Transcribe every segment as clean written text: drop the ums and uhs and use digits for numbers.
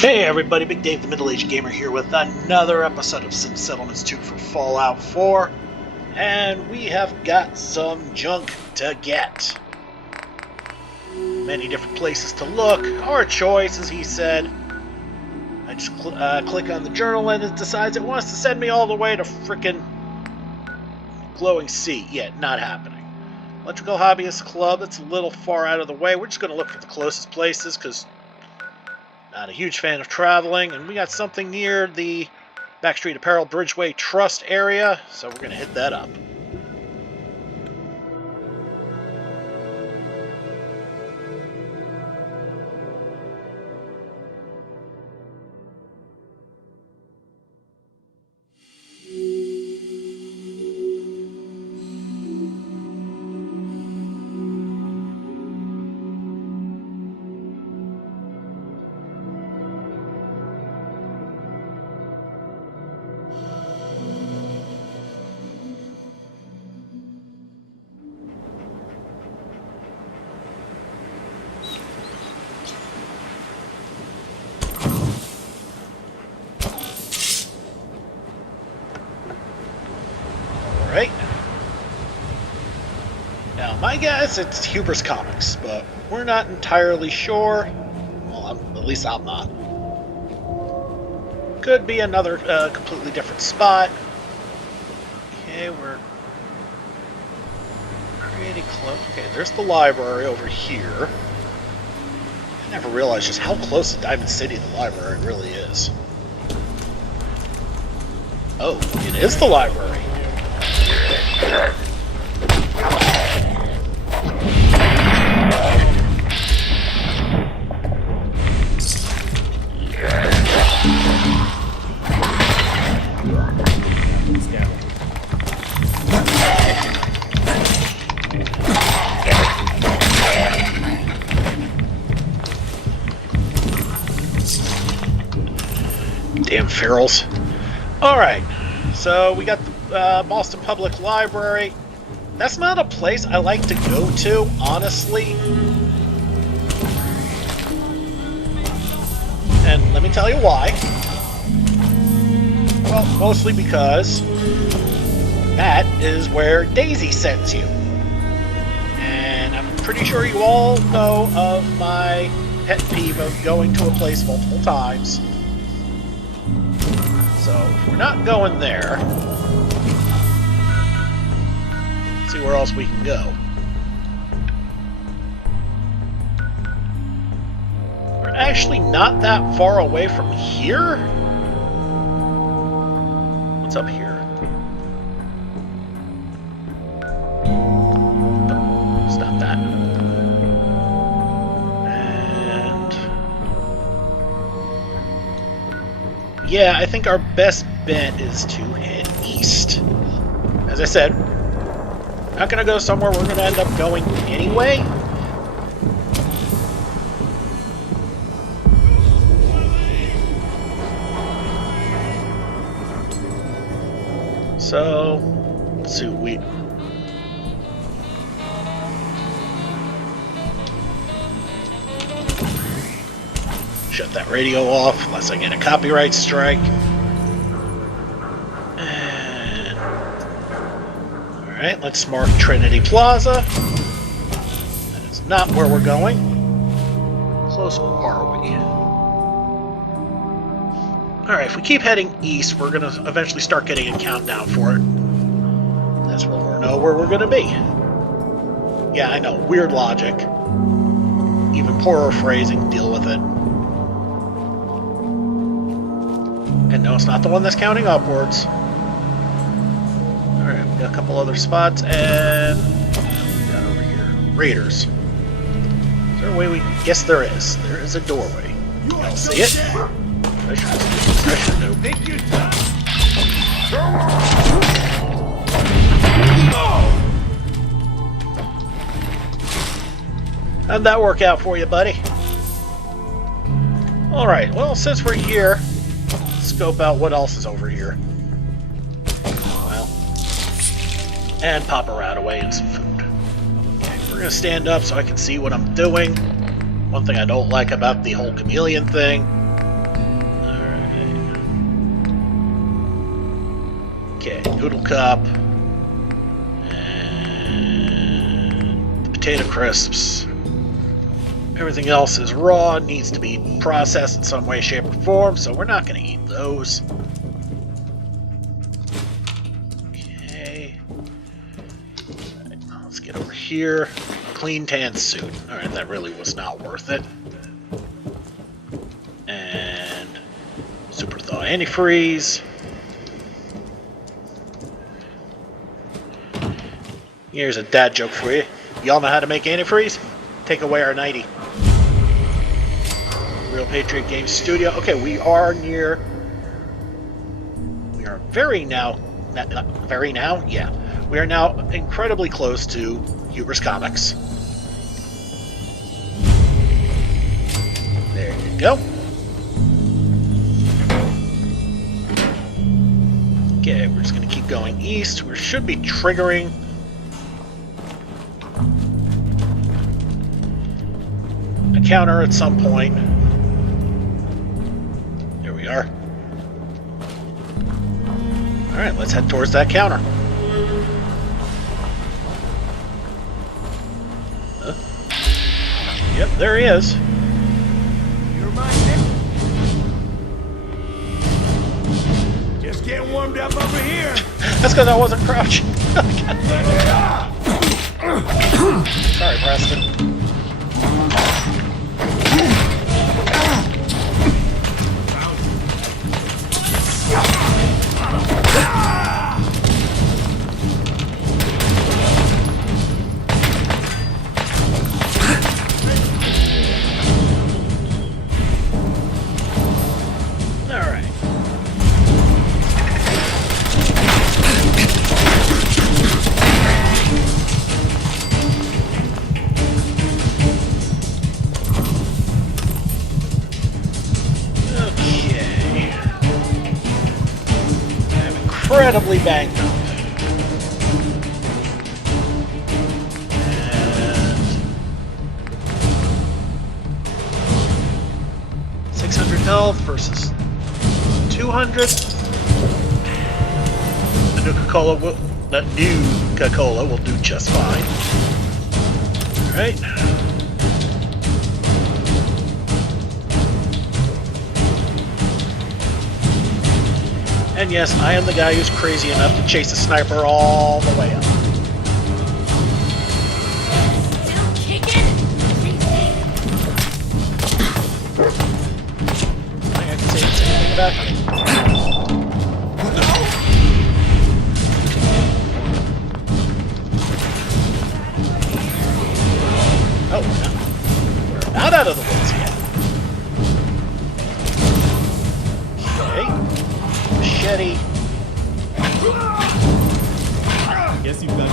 Hey everybody, Big Dave the Middle-Aged Gamer here with another episode of Sim Settlements 2 for Fallout 4. And we have got some junk to get. Many different places to look, our choice, as he said. I just click on the journal and it decides it wants to send me all the way to frickin' Glowing Sea. Yeah, not happening. Electrical Hobbyist Club, that's a little far out of the way. We're just going to look for the closest places, because not a huge fan of traveling, and we got something near the Backstreet Apparel Bridgeway Trust area, so we're going to hit that up. Right? Now, my guess, it's Huber's Comics, but we're not entirely sure. Well, at least I'm not. Could be another completely different spot. Okay, we're pretty close. Okay, there's the library over here. I never realized just how close to Diamond City the library really is. Oh, it is the library. Damn ferals. Alright, so we got the Boston Public Library. That's not a place I like to go to, honestly. And let me tell you why. Well, mostly because that is where Daisy sends you. And I'm pretty sure you all know of my pet peeve of going to a place multiple times. So, if we're not going there, let's see where else we can go. We're actually not that far away from here. What's up here? No, it's not that. Yeah, I think our best bet is to head east. As I said, not gonna go somewhere we're gonna end up going anyway. So, let's see what we... Shut that radio off, unless I get a copyright strike. And... Alright, let's mark Trinity Plaza. That is not where we're going. How close are we? Alright, if we keep heading east, we're going to eventually start getting a countdown for it. That's when we'll know where we're going to be. Yeah, I know, weird logic. Even poorer phrasing, deal with it. And no, it's not the one that's counting upwards. Alright, we got a couple other spots, and... what we got over here? Raiders. Is there a way we... Yes, there is. There is a doorway. You don't see it? I should know. How'd that work out for you, buddy? Alright, well, since we're here, scope out what else is over here. Well, and pop a rat away and some food. Okay, we're gonna stand up so I can see what I'm doing. One thing I don't like about the whole chameleon thing Okay, noodle cup. And the potato crisps. Everything else is raw, needs to be processed in some way, shape, or form, so we're not going to eat those. Okay. Right, let's get over here. Clean tan suit. Alright, that really was not worth it. And super thaw antifreeze. Here's a dad joke for you. Y'all know how to make antifreeze? Take away our 90. Real Patriot Games Studio. Okay, we are near... We are very now... Not very now? Yeah. We are now incredibly close to Huber's Comics. There you go. Okay, we're just going to keep going east. We should be triggering... a counter at some point. There we are. Alright, let's head towards that counter. Yep, there he is. You're mine now. Just getting warmed up over here. That's because I wasn't crouching. Sorry, Preston. Incredibly banged up. And 600 health versus 200. The Nuka-Cola will, that new Nuka-Cola will do just fine. All right. And yes, I am the guy who's crazy enough to chase a sniper all the way up. Still kicking? I can say anything about it. Oh, we're not out of the woods yet. Okay. Machete. Guess you've done it.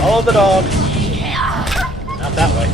Follow the dog. Not that way.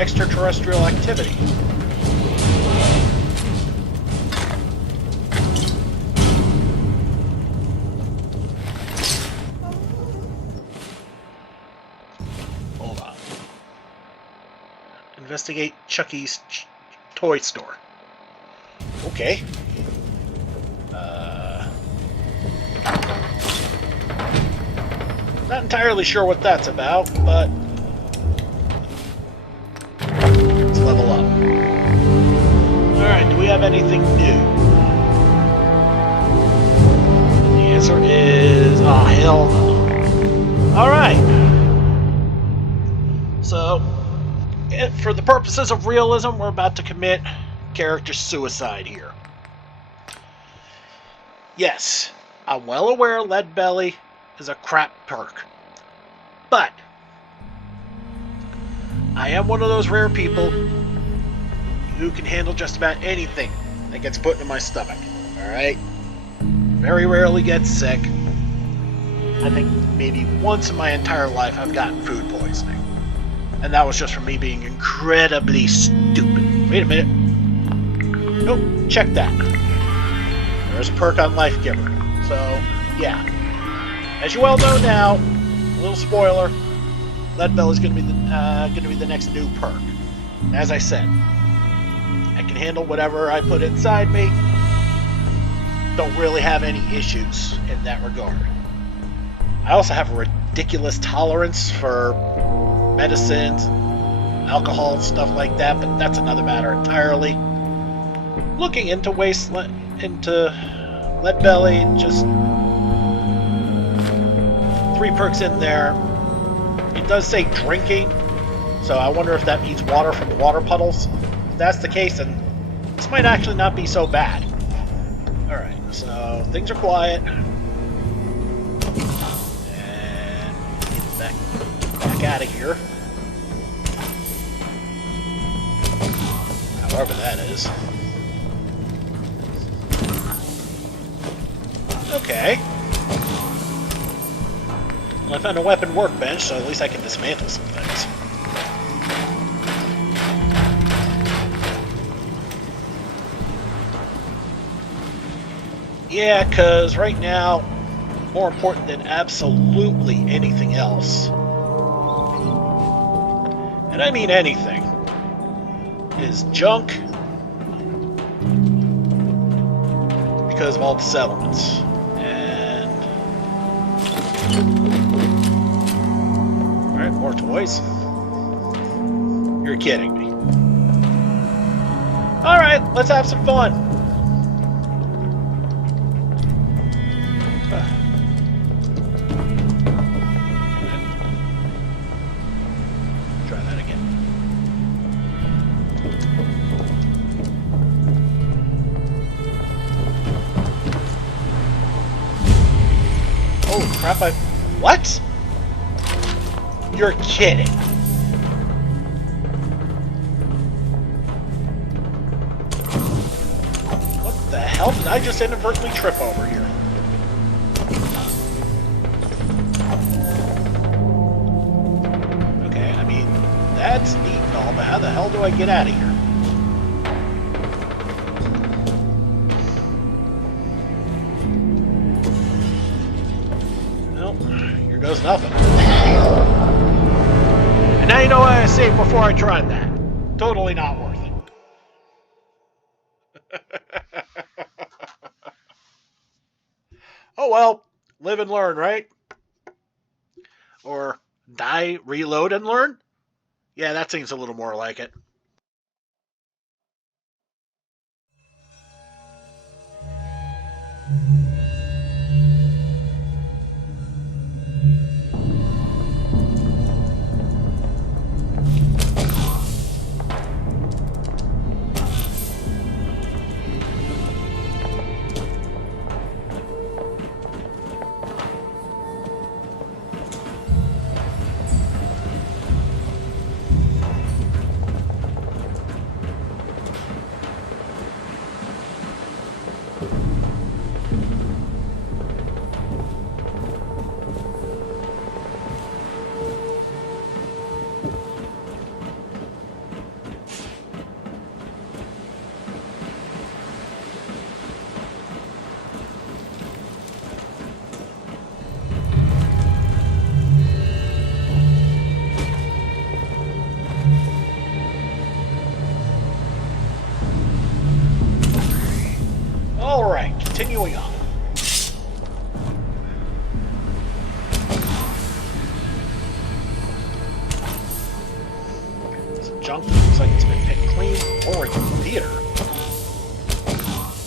Extraterrestrial activity. Hold on. Investigate Chucky's toy store. Okay. Not entirely sure what that's about, but let's level up. Alright, do we have anything new? The answer is, oh, hell no. Alright. So, for the purposes of realism, we're about to commit character suicide here. Yes, I'm well aware Lead Belly is a crap perk. But I am one of those rare people who can handle just about anything that gets put in my stomach. Alright? Very rarely get sick. I think maybe once in my entire life I've gotten food poisoning. And that was just from me being incredibly stupid. Wait a minute. Nope, check that. There's a perk on Life Giver. So, yeah. As you well know now, a little spoiler, Lead Belly's going to be the next new perk. As I said, I can handle whatever I put inside me. Don't really have any issues in that regard. I also have a ridiculous tolerance for medicines, alcohol, stuff like that, but that's another matter entirely. Looking into Lead Belly, just 3 perks in there. It does say drinking, so I wonder if that means water from the water puddles. If that's the case, then this might actually not be so bad. Alright, so things are quiet. And get back out of here. However that is. Okay. Well, I found a weapon workbench, so at least I can dismantle some things. Yeah, because right now, more important than absolutely anything else, and I mean anything, is junk because of all the settlements. Alright, more toys. You're kidding me. Alright, let's have some fun. Try that again. Holy crap, what? You're kidding. What the hell did I just inadvertently trip over here? Okay, I mean, that's neat and all, but how the hell do I get out of here? Here goes nothing. And now you know why I saved before I tried that. Totally not worth it. Oh well, live and learn, right? Or die, reload, and learn? Yeah, that seems a little more like it. Alright, continuing on. Some junk that looks like it's been picked clean. Or in theater.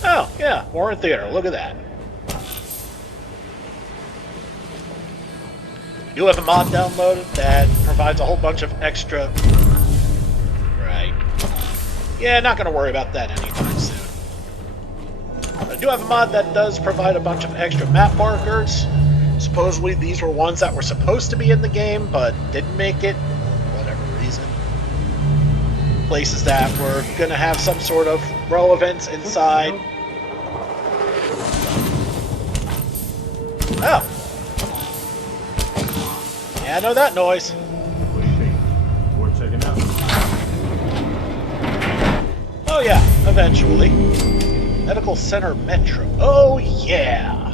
Oh, yeah, more in theater. Look at that. We do have a mod downloaded that provides a whole bunch of extra... Right. Yeah, not going to worry about that anytime soon. I do have a mod that does provide a bunch of extra map markers. Supposedly these were ones that were supposed to be in the game, but didn't make it, for whatever reason. Places that were going to have some sort of relevance inside. Oh. Yeah, I know that noise. What do you think? Worth checking out? Oh yeah, eventually. Medical Center Metro. Oh yeah!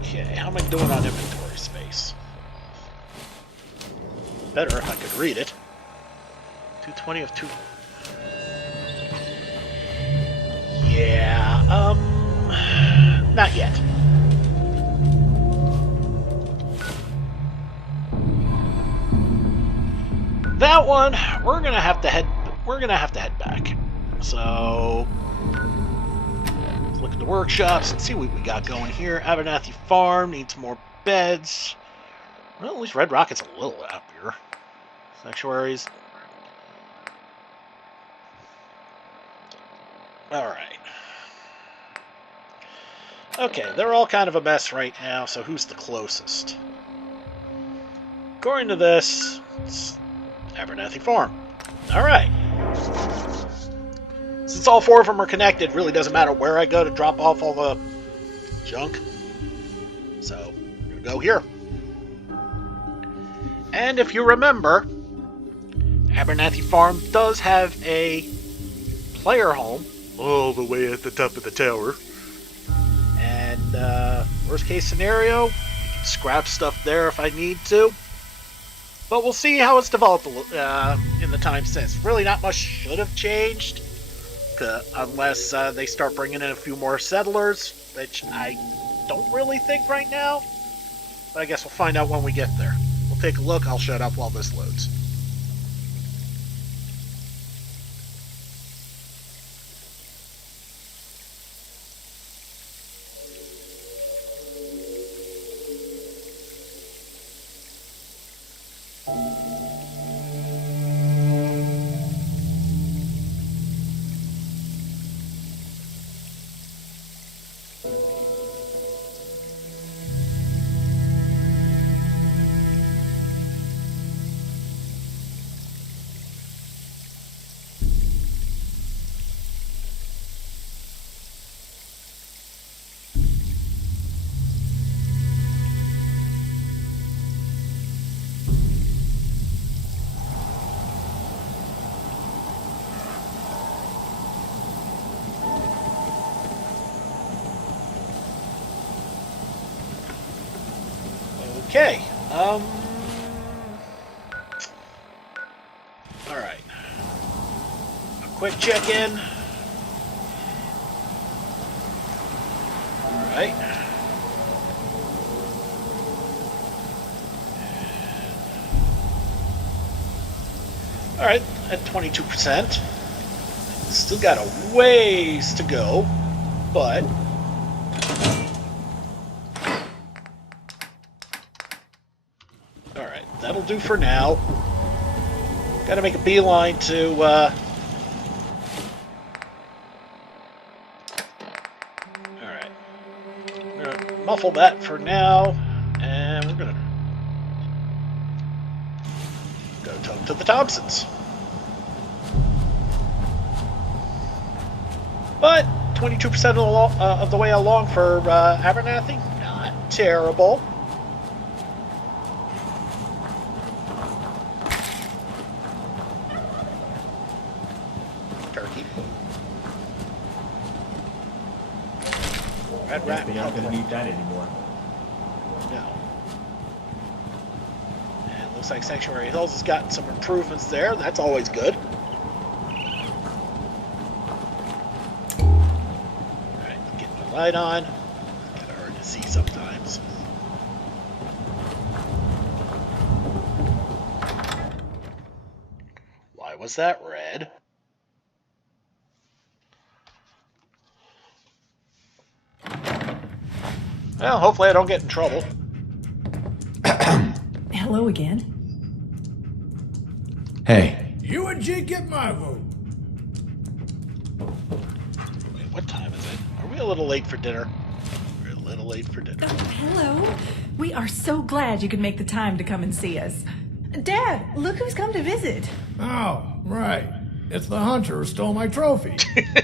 Okay, how am I doing on inventory space? Better if I could read it. 220 of 2... Yeah, not yet. That one, we're gonna have to head back. So let's look at the workshops and see what we got going here. Abernathy Farm needs more beds. Well, at least Red Rocket's a little happier. Sanctuaries. Alright. Okay, they're all kind of a mess right now, so who's the closest? According to this, it's Abernathy Farm. Alright. Since all four of them are connected, really doesn't matter where I go to drop off all the junk. So, we're going to go here. And if you remember, Abernathy Farm does have a player home all the way at the top of the tower. And worst case scenario, you can scrap stuff there if I need to. But we'll see how it's developed in the time since. Really not much should have changed. Unless they start bringing in a few more settlers, which I don't really think right now. But I guess we'll find out when we get there. We'll take a look. I'll shut up while this loads. Okay. Alright. A quick check-in. Alright. Alright, at 22%. Still got a ways to go, but... Alright, that'll do for now. Gotta make a beeline to, Alright. We're gonna muffle that for now, and we're gonna go talk to the Thompsons. But 22% of the way along for Abernathy, not terrible. Turkey. Red rat. They aren't going to need that anymore. No. And looks like Sanctuary Hills has gotten some improvements there. That's always good. Alright, get my light on. Kinda hard to see sometimes. Why was that red? Well, hopefully I don't get in trouble. Hello again. Hey, You and Jake get my vote. Wait, what time is it? Are we a little late for dinner? We're a little late for dinner. Hello. We are so glad you could make the time to come and see us. Dad, look who's come to visit. Oh, right. It's the hunter who stole my trophy.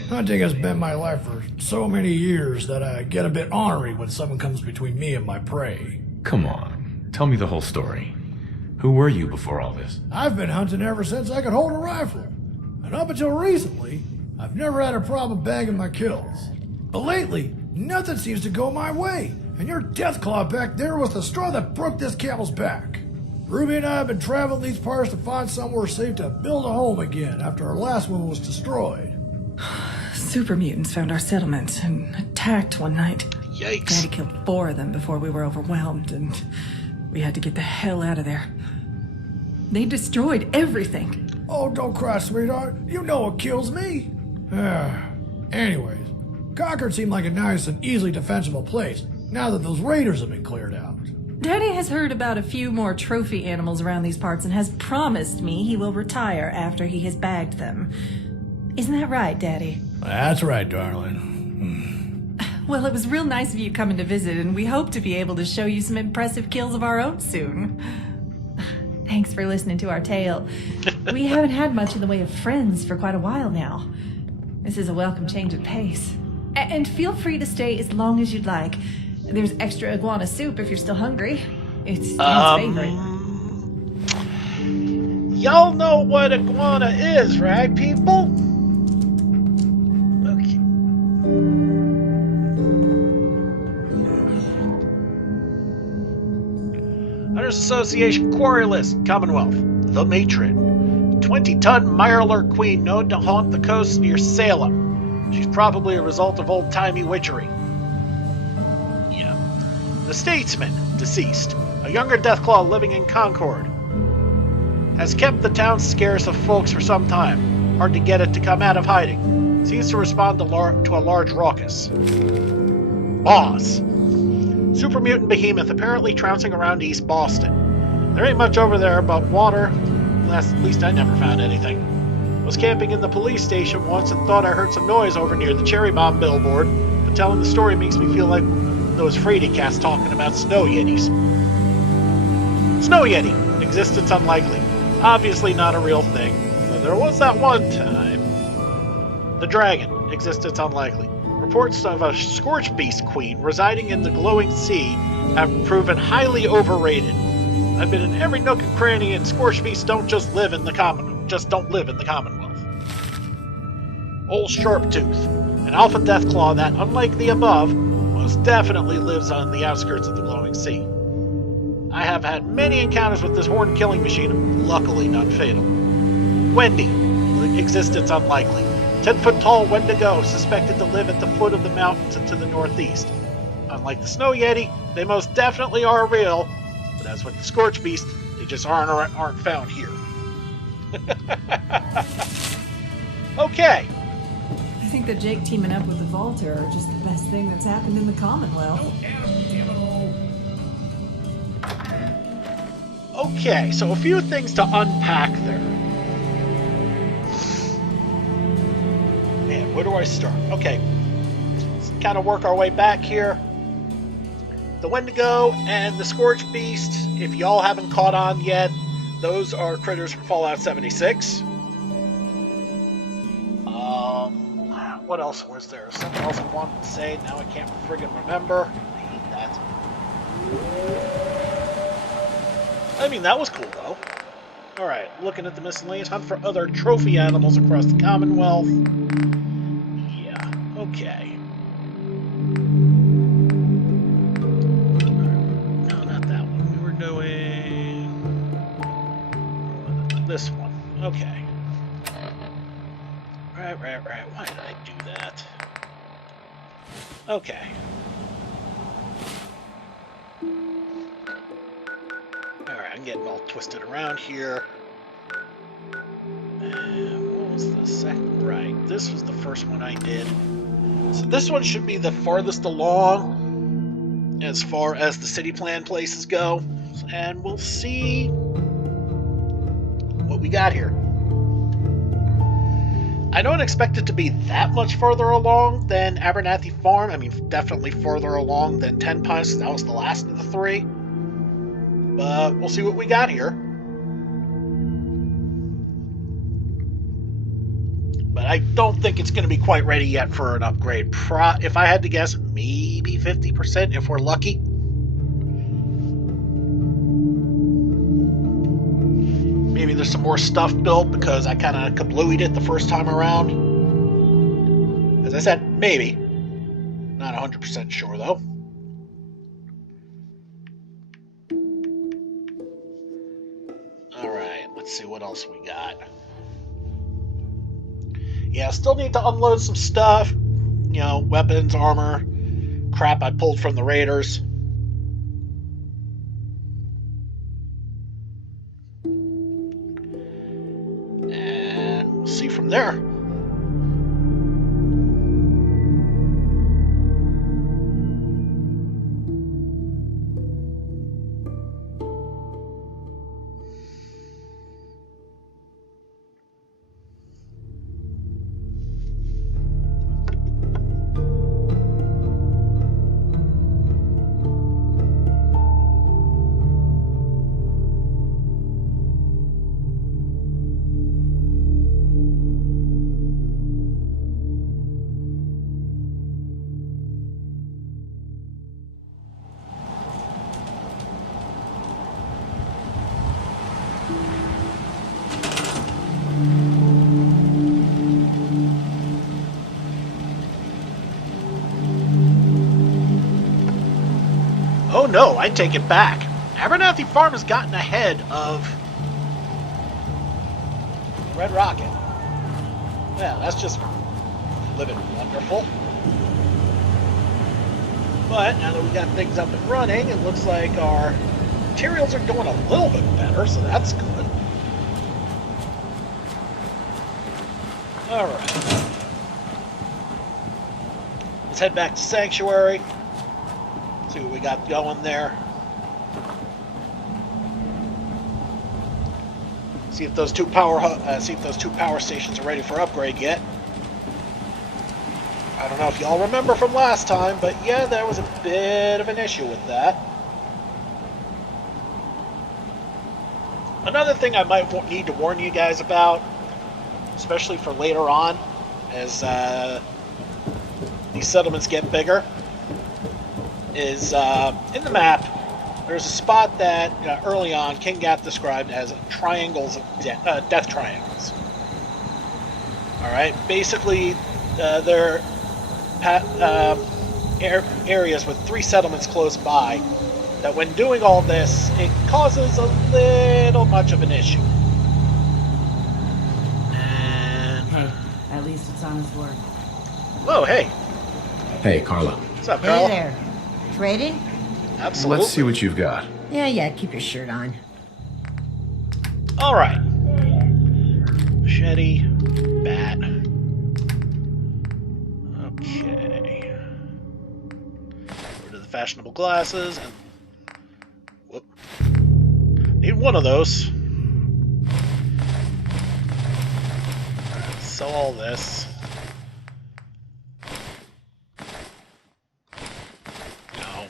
Hunting has been my life for so many years that I get a bit ornery when someone comes between me and my prey. come on. Tell me the whole story. Who were you before all this? I've been hunting ever since I could hold a rifle. And up until recently, I've never had a problem bagging my kills. But lately, nothing seems to go my way. And your Deathclaw back there was the straw that broke this camel's back. Ruby and I have been traveling these parts to find somewhere safe to build a home again after our last one was destroyed. Super mutants found our settlement and attacked one night. Yikes. Daddy killed 4 of them before we were overwhelmed, and we had to get the hell out of there. They destroyed everything. Oh, don't cry, sweetheart. You know what kills me. Anyways, Concord seemed like a nice and easily defensible place now that those raiders have been cleared out. Daddy has heard about a few more trophy animals around these parts and has promised me he will retire after he has bagged them. Isn't that right, Daddy? That's right, darling. Well, it was real nice of you coming to visit, and we hope to be able to show you some impressive kills of our own soon. Thanks for listening to our tale. We haven't had much in the way of friends for quite a while now. This is a welcome change of pace. And feel free to stay as long as you'd like. There's extra iguana soup if you're still hungry. It's Dan's favorite. Y'all know what iguana is, right, people? Okay. Hunters Association Quarry List, Commonwealth, the Matron. 20-ton Mirelurk queen known to haunt the coast near Salem. She's probably a result of old-timey witchery. Yeah. The Statesman, deceased. A younger Deathclaw living in Concord. Has kept the town scarce of folks for some time. Hard to get it to come out of hiding. Seems to respond to a large raucous. Boss. Super mutant behemoth apparently trouncing around East Boston. There ain't much over there but water. At least I never found anything. Was camping in the police station once and thought I heard some noise over near the Cherry Bomb billboard, but telling the story makes me feel like those Frady cats talking about snow yetis. Snow yeti. Existence unlikely. Obviously not a real thing, but there was that one time. The dragon. Existence unlikely. Reports of a scorch beast queen residing in the glowing sea have proven highly overrated. I've been in every nook and cranny, and scorch beasts don't just live in the Commonwealth. Old Sharptooth, an alpha deathclaw that, unlike the above, most definitely lives on the outskirts of the glowing sea. I have had many encounters with this horn killing machine, luckily none fatal. Wendy, existence unlikely. 10-foot tall Wendigo, suspected to live at the foot of the mountains and to the northeast. Unlike the Snow Yeti, they most definitely are real, but as with the Scorch Beast, they just aren't found here. Okay. I think that Jake teaming up with the Vaulter are just the best thing that's happened in the Commonwealth. Okay, so a few things to unpack there. Man, where do I start? Okay, let's kind of work our way back here. The Wendigo and the Scorch Beast, if y'all haven't caught on yet, those are critters from Fallout 76. What else was there? Something else I wanted to say, now I can't friggin' remember. I hate that. I mean, that was cool, though. Alright, looking at the miscellaneous, hunt for other trophy animals across the Commonwealth. Yeah, okay. No, not that one. We were doing this one. Okay. Right. Why did I do that? Okay. Alright, I'm getting all twisted around here. And what was the second? Right, this was the first one I did. So this one should be the farthest along. as far as the city plan places go, and we'll see what we got here. I don't expect it to be that much further along than Abernathy Farm. I mean, definitely further along than 10 Pines, because that was the last of the 3. But we'll see what we got here. But I don't think it's going to be quite ready yet for an upgrade. If I had to guess, maybe 50% if we're lucky. Maybe there's some more stuff built because I kind of kablooied it the first time around. As I said, maybe. Not 100% sure, though. Alright, let's see what else we got. Yeah, still need to unload some stuff. You know, weapons, armor, crap I pulled from the raiders. See from there. Oh no, I take it back. Abernathy Farm has gotten ahead of Red Rocket. Yeah, that's just living wonderful. But now that we got things up and running, it looks like our materials are doing a little bit better, so that's good. Alright. Let's head back to Sanctuary. See what we got going there. See if those two power stations are ready for upgrade yet. I don't know if y'all remember from last time, but yeah, there was a bit of an issue with that. Another thing I might need to warn you guys about, especially for later on, as these settlements get bigger, is in the map, there's a spot that early on King Gath described as triangles of death triangles. Alright, basically they're areas with 3 settlements close by that when doing all this, it causes a little much of an issue. And... Hey, at least it's honest work. Whoa, hey. Hey, Carla. What's up, Hey Carl? there. Trading? Absolutely. Let's see what you've got. Yeah, keep your shirt on. Alright. Machete. Bat. Okay. Rid of the fashionable glasses. And... whoop. Need one of those. Alright, sell all this. No.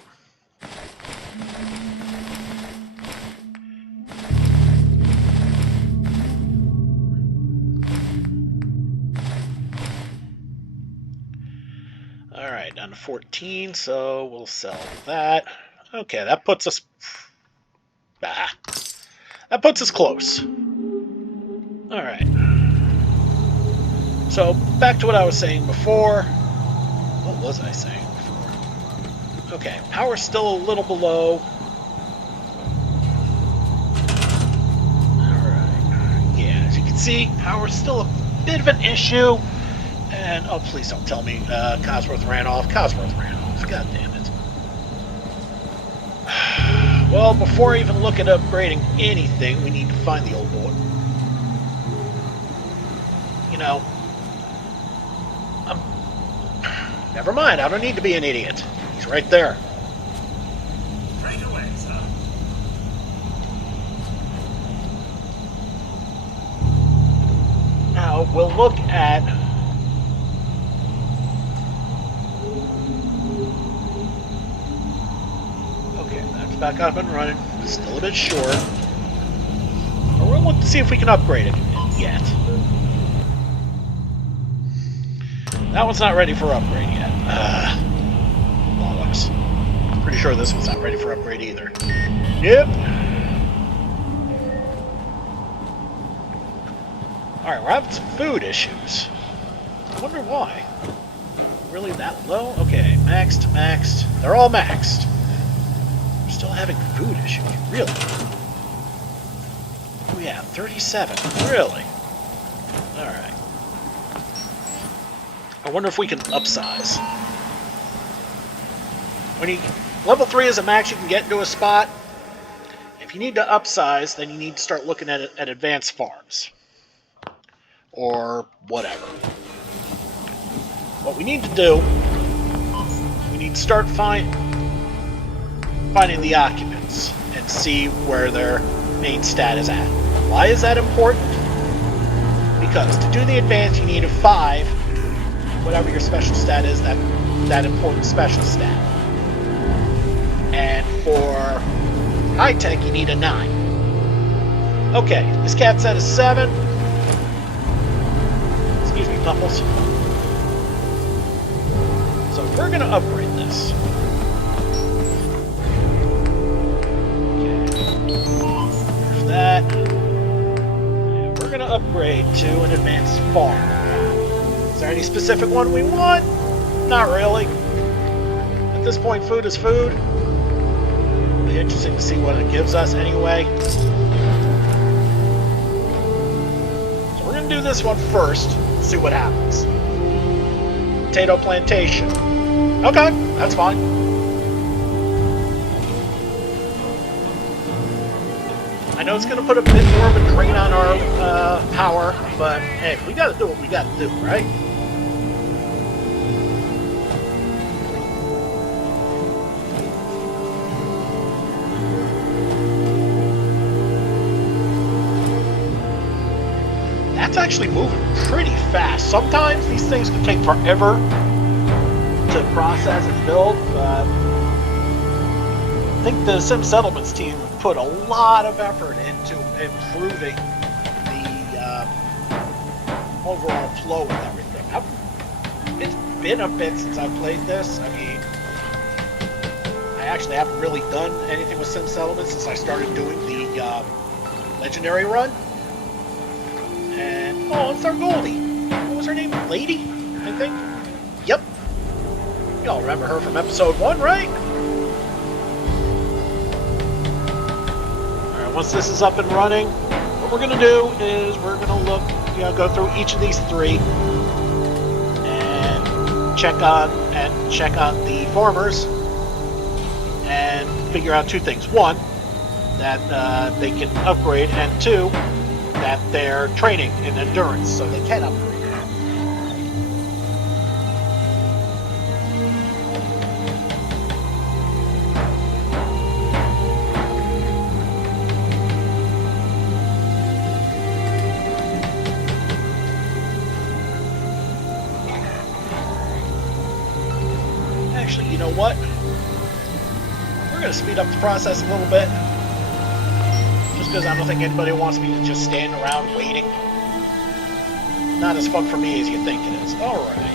Alright, down to 14, so we'll sell that. Okay, that puts us... that puts us close. Alright. So, back to what I was saying before. What was I saying before? Okay, power's still a little below. Alright. Yeah, as you can see, power's still a bit of an issue. And, oh, please don't tell me Cosworth ran off. Cosworth ran off. God damn it. Well, before I even look at upgrading anything, we need to find the old boy. You know, never mind, I don't need to be an idiot. He's right there. we'll look at okay, that's back up and running. It's still a bit short. But we'll look to see if we can upgrade it yet. That one's not ready for upgrade yet. Bollocks. Pretty sure this one's not ready for upgrade either. Yep. Alright, we're having some food issues. I wonder why. Really that low? Okay, maxed, maxed. They're all maxed. We're still having food issues. Really? Oh yeah, 37. Really? Alright. I wonder if we can upsize. When you level 3 is a max you can get into a spot. If you need to upsize, then you need to start looking at advanced farms. Or whatever. What we need to do, we need to start finding the occupants and see where their main stat is at. Why is that important? Because to do the advance you need a 5, whatever your special stat is, that important special stat. And for high tech you need a 9. Okay, this cat's at a 7. Excuse me, Puffles. So we're going to upgrade this. Okay. There's that. And we're going to upgrade to an advanced farm. Is there any specific one we want? Not really. At this point, food is food. It'll be interesting to see what it gives us anyway. So we're going to do this one first. See what happens. Potato plantation. Okay, that's fine. I know it's going to put a bit more of a drain on our power, but hey, we got to do what we got to do, right? That's actually moving pretty fast. Sometimes these things can take forever to process and build, but I think the Sim Settlements team put a lot of effort into improving the overall flow with everything. It's been a bit since I've played this. I mean, I actually haven't really done anything with Sim Settlements since I started doing the Legendary run. And, oh, it's our Goldie. What was her name? Lady, I think? Yep. Y'all remember her from episode 1, right? Alright, once this is up and running, what we're going to do is we're going to look, go through each of these 3 and check on the farmers and figure out 2 things. 1, that they can upgrade, and 2, that they're training in endurance, so they can upgrade. Actually, you know what? We're going to speed up the process a little bit. Because I don't think anybody wants me to just stand around waiting. Not as fun for me as you think it is. Alright.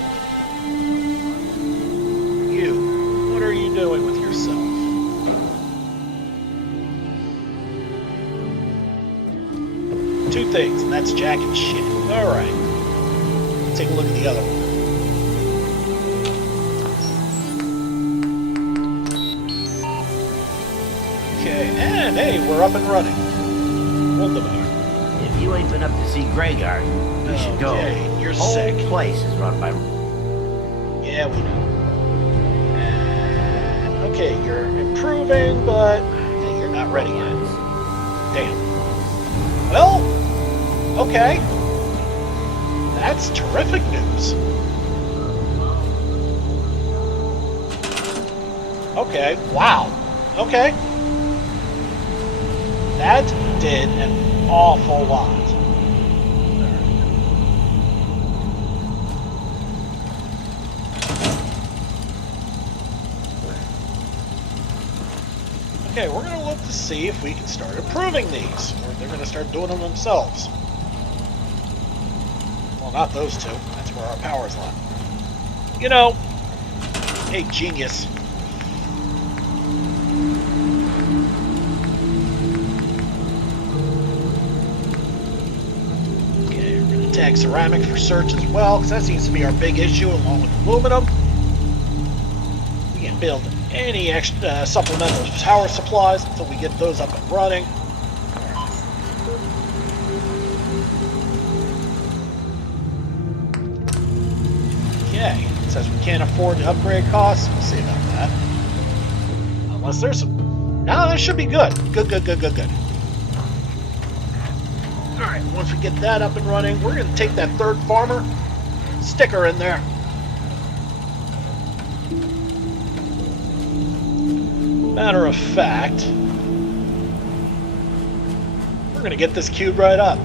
You. What are you doing with yourself? Two things, and that's Jack and shit. Alright. Take a look at the other one. Okay, and hey, we're up and running. If you ain't been up to see Greyguard, you should go. You're Whole sick. place is run by... Yeah, we know. And, okay, you're improving, but hey, you're not ready yet. Damn. Well, okay. That's terrific news. Okay, wow. Okay. That did an awful lot. Okay, we're going to look to see if we can start improving these, or if they're going to start doing them themselves. Well, not those two. That's where our power's lie. You know, hey, genius. Okay, we're going to tag ceramic for search as well, because that seems to be our big issue, along with aluminum. We can build any extra supplemental power supplies until we get those up and running. Okay, it says we can't afford the upgrade costs. We'll see about that. Unless there's some... No, that should be good. Good. Alright, once we get that up and running, we're going to take that third farmer, stick her in there. Matter of fact, we're going to get this queued right up.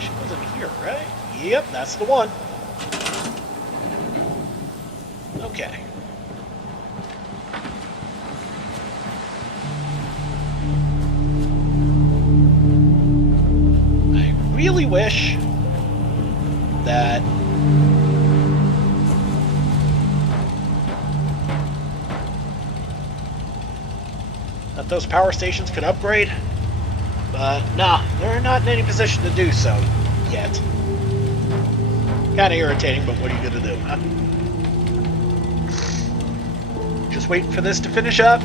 She wasn't here, right? Yep, that's the one. Okay. Really wish that those power stations could upgrade, but nah, they're not in any position to do so yet. Kind of irritating, but what are you gonna do, huh? Just waiting for this to finish up.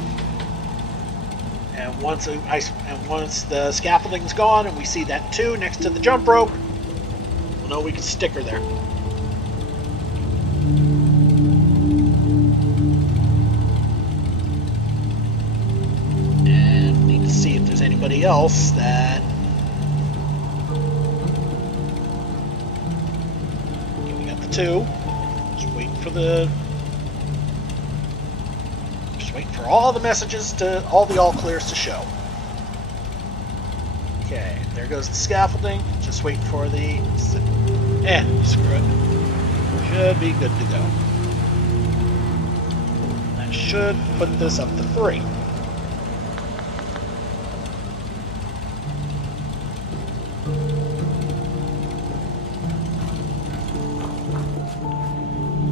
And once the scaffolding's gone and we see that 2 next to the jump rope, we'll know we can stick her there. And we need to see if there's anybody else that... Okay, we got the 2. Just waiting for the... Waiting for all the messages to, all the all clears to show. Okay, there goes the scaffolding. Just waiting for the... screw it. Should be good to go. That should put this up to 3.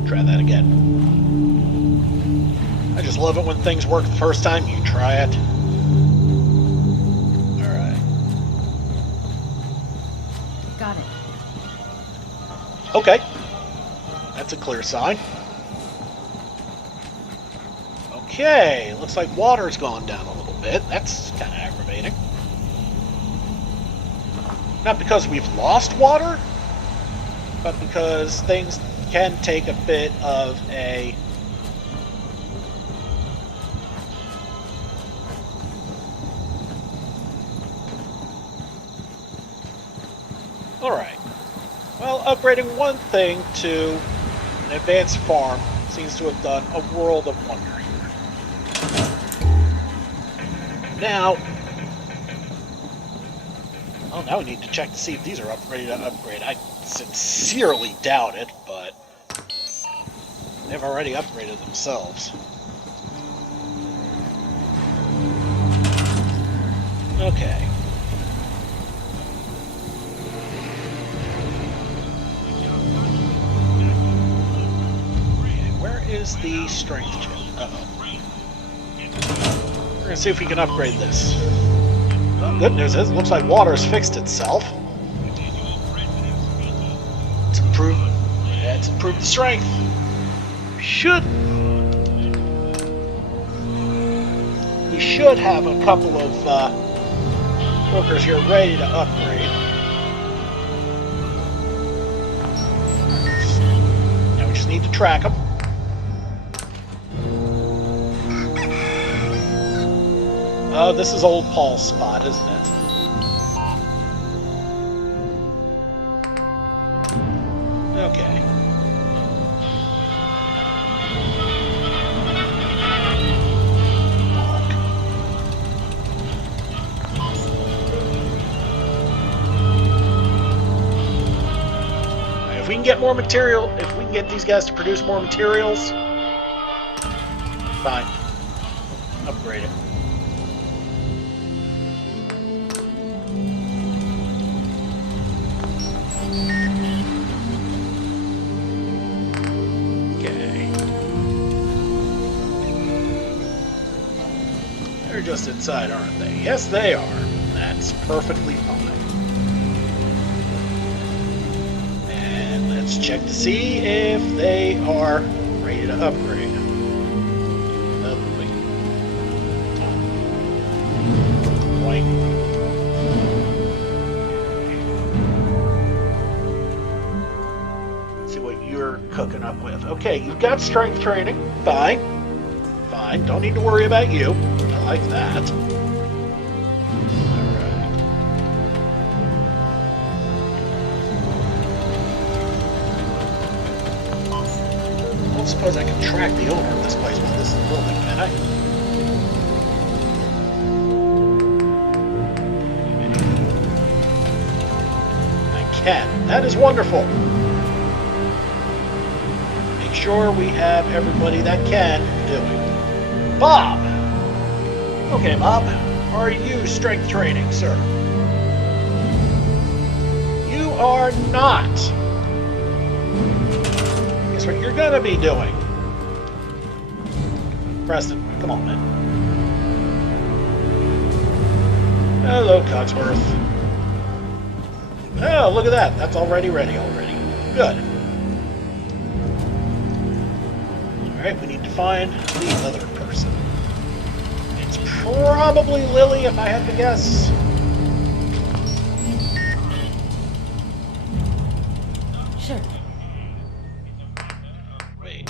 Try that again. I just love it when things work the first time you try it. Alright. Got it. Okay. That's a clear sign. Okay, looks like water's gone down a little bit. That's kind of aggravating. Not because we've lost water, but because things can take a bit of a... Alright. Well, upgrading one thing to an advanced farm seems to have done a world of wonder here. Now... Oh, now we need to check to see if these are ready to upgrade. I sincerely doubt it, but... they've already upgraded themselves. Okay. Is the strength chip. Uh-oh. We're gonna see if we can upgrade this. Well, good news is, it looks like water's fixed itself. It's improved. Yeah, it's improved the strength. We should have a couple of workers here ready to upgrade. Now we just need to track them. Oh, this is old Paul's spot, isn't it? Okay. get more material, if we can get these guys to produce more materials, fine. Upgrade it. Okay. They're just inside, aren't they? Yes, they are. That's perfectly fine. And let's check to see if they are ready to upgrade. Upgrade. White. Let's see what you're cooking up with. Okay, you've got strength training. Fine. Fine. Don't need to worry about you. I like that. I don't suppose I can track the owner of this place while this is building, can I? I can. That is wonderful. Make sure we have everybody that can doing. Bob! Okay, Bob. Are you strength training, sir? You are not. Guess what you're gonna be doing? Preston, come on, man. Hello, Cogsworth. Oh, look at that. That's already ready already. Good. Alright, we need to find the other person. It's probably Lily, if I had to guess. Sure. Wait.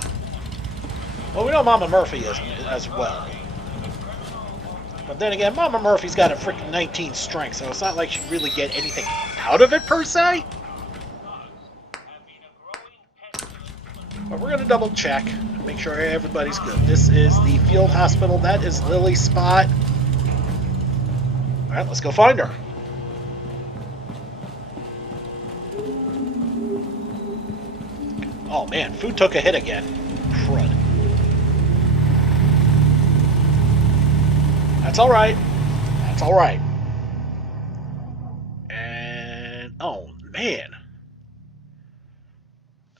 Well, we know Mama Murphy is as well. But then again, Mama Murphy's got a freaking 19 strength, so it's not like she'd really get anything out of it, per se. But we're going to double check, make sure everybody's good. This is the field hospital. That is Lily's spot. Alright, let's go find her. Oh man, food took a hit again. Crud. That's alright. That's alright. And... oh, man.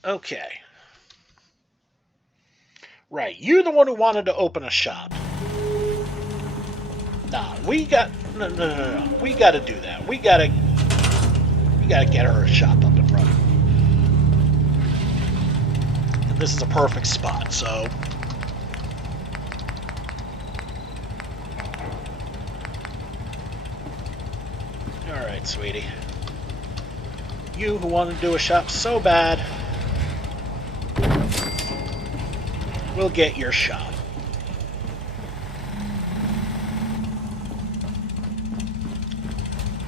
Okay. Right, you're the one who wanted to open a shop. Nah, we got... No. We gotta do that. We gotta get her a shop up and running. And this is a perfect spot, so... Alright, sweetie. You who want to do a shop so bad, will get your shop.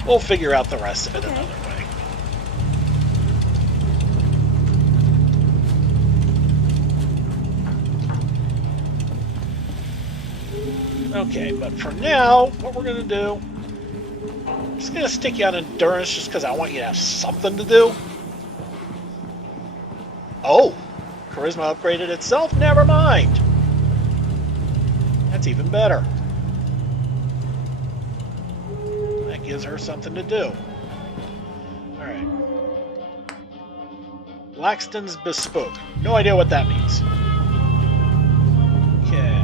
We'll figure out the rest of it another way. Okay, but for now, what we're going to do... I'm just going to stick you on endurance just because I want you to have something to do. Oh! Charisma upgraded itself? Never mind! That's even better. That gives her something to do. Alright. Laxton's Bespoke. No idea what that means. Okay.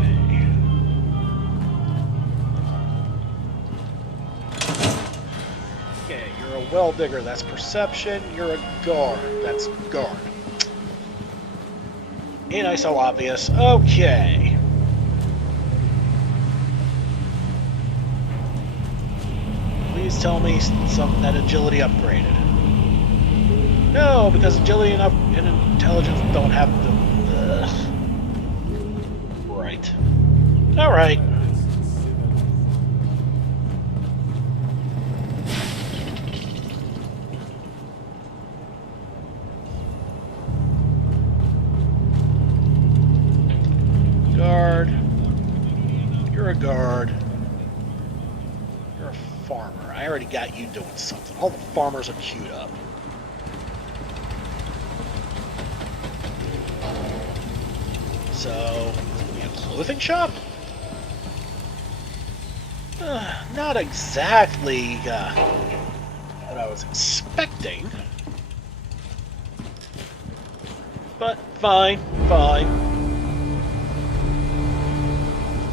Okay, you're a well digger. That's perception. You're a guard. That's guard. Ain't I so obvious? Okay. Please tell me that agility upgraded. No, because agility and intelligence don't have the... Right. Alright. Guard. You're a guard. You're a farmer. I already got you doing something. All the farmers are queued up. So, a clothing shop? Not exactly what I was expecting. But fine, fine.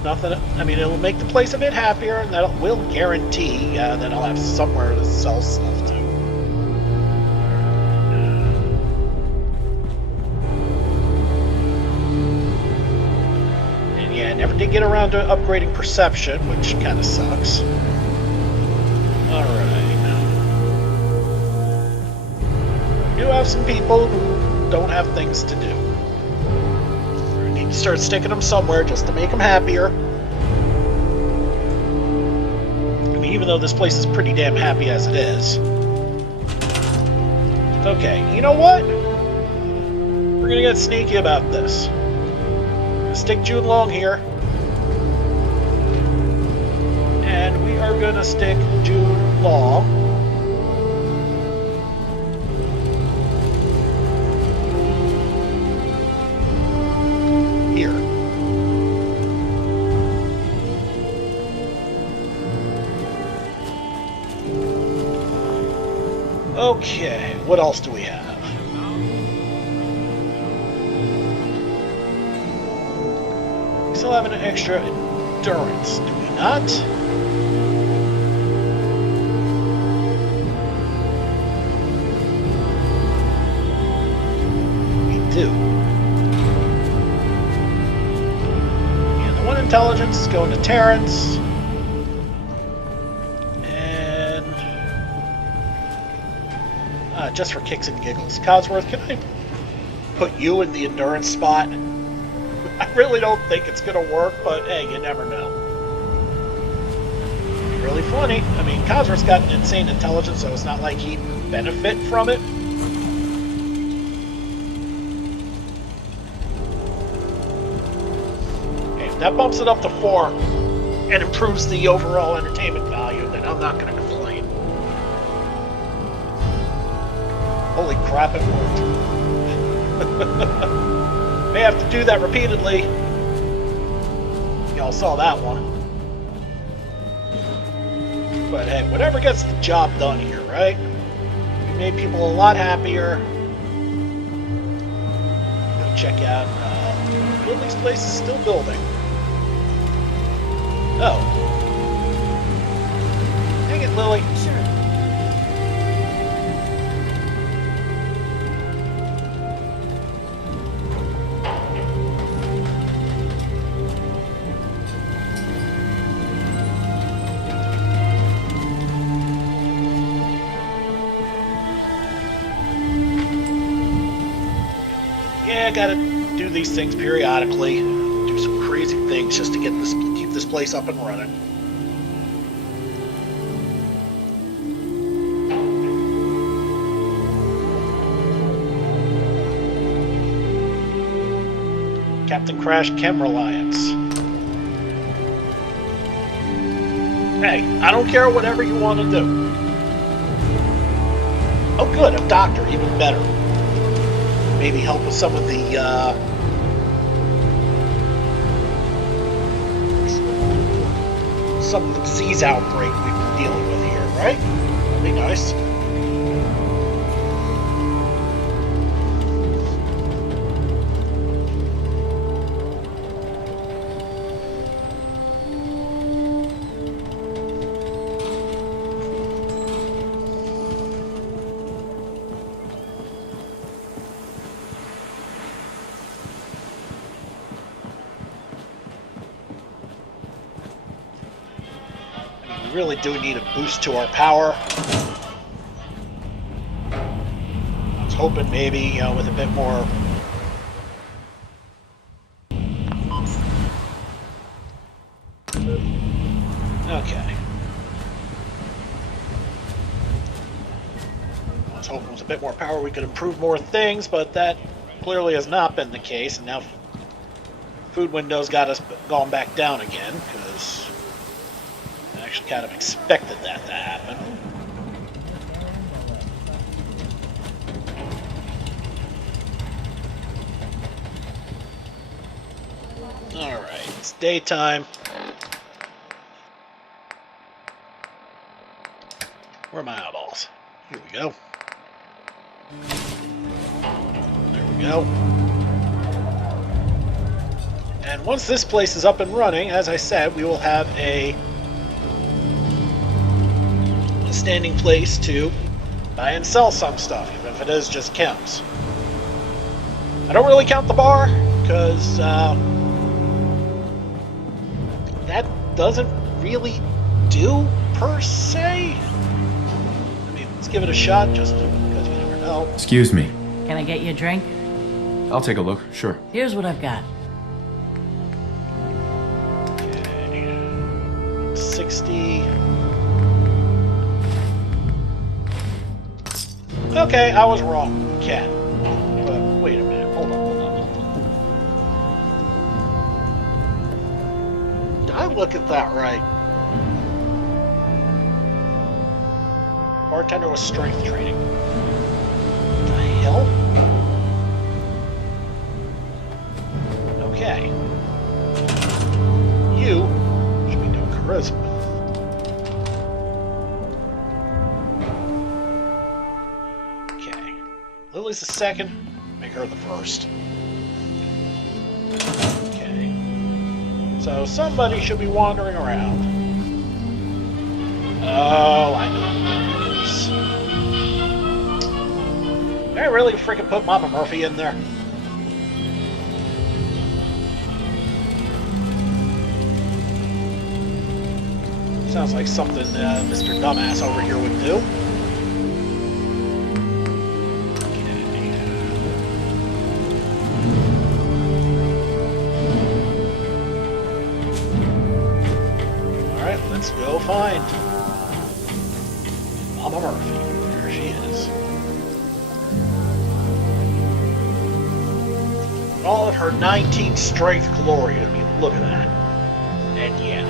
Nothing. I mean, it'll make the place a bit happier, and that will guarantee that I'll have somewhere to sell stuff to. And yeah, I never did get around to upgrading perception, which kind of sucks. Alright. We do have some people who don't have things to do. We need to start sticking them somewhere just to make them happier. I mean, even though this place is pretty damn happy as it is. Okay, you know what? We're gonna get sneaky about this. I'm gonna stick June Long here. And we are gonna stick June Long here. Okay, what else do we have? We still have an extra endurance, do we not? We do. Yeah, the one intelligence is going to Terrence. Just for kicks and giggles. Codsworth, can I put you in the endurance spot? I really don't think it's going to work, but hey, you never know. It'd be really funny. I mean, Codsworth's got an insane intelligence, so it's not like he'd benefit from it. Okay, if that bumps it up to 4 and improves the overall entertainment value, then I'm not going to complain. Holy crap, it worked. May have to do that repeatedly. Y'all saw that one. But hey, whatever gets the job done here, right? We made people a lot happier. Go check out Lily's place is still building. Oh. Dang it, Lily. Sure. I gotta do these things periodically, do some crazy things just to keep this place up and running. Captain Crash Chem Reliance. Hey, I don't care whatever you want to do. Oh good, a doctor, even better. Maybe help with some of the disease outbreak we've been dealing with here, right? That'd be nice. Really do need a boost to our power. I was hoping maybe, with a bit more. Okay. I was hoping with a bit more power we could improve more things, but that clearly has not been the case, and now food windows got us gone back down again, because I actually kind of expected that to happen. Alright, it's daytime. Where are my eyeballs? Here we go. There we go. And once this place is up and running, as I said, we will have a standing place to buy and sell some stuff, even if it is just chems. I don't really count the bar, because that doesn't really do, per se. I mean, let's give it a shot, just because you never know. Excuse me. Can I get you a drink? I'll take a look, sure. Here's what I've got. Okay. 60. Okay, I was wrong. Cat. But wait a minute. Hold on. Did I look at that right? Bartender with strength training. What the hell? Okay. You should be doing charisma. Okay. Lily's the second. Make her the first. Okay. So somebody should be wandering around. Oh, I know. Did I really freaking put Mama Murphy in there? Sounds like something Mr. Dumbass over here would do. Alright, let's go find Mama Murphy. There she is. All of her 19 strength glory. I mean, look at that. And yeah.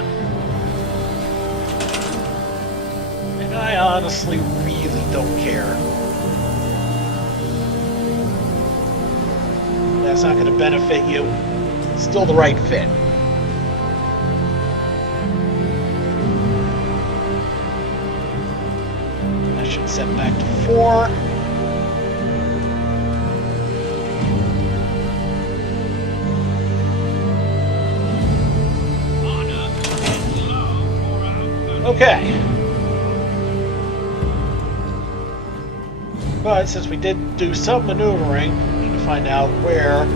And I honestly really don't care. That's not going to benefit you. It's still the right fit. That should set back to 4. Okay. But since we did do some maneuvering, we need to find out where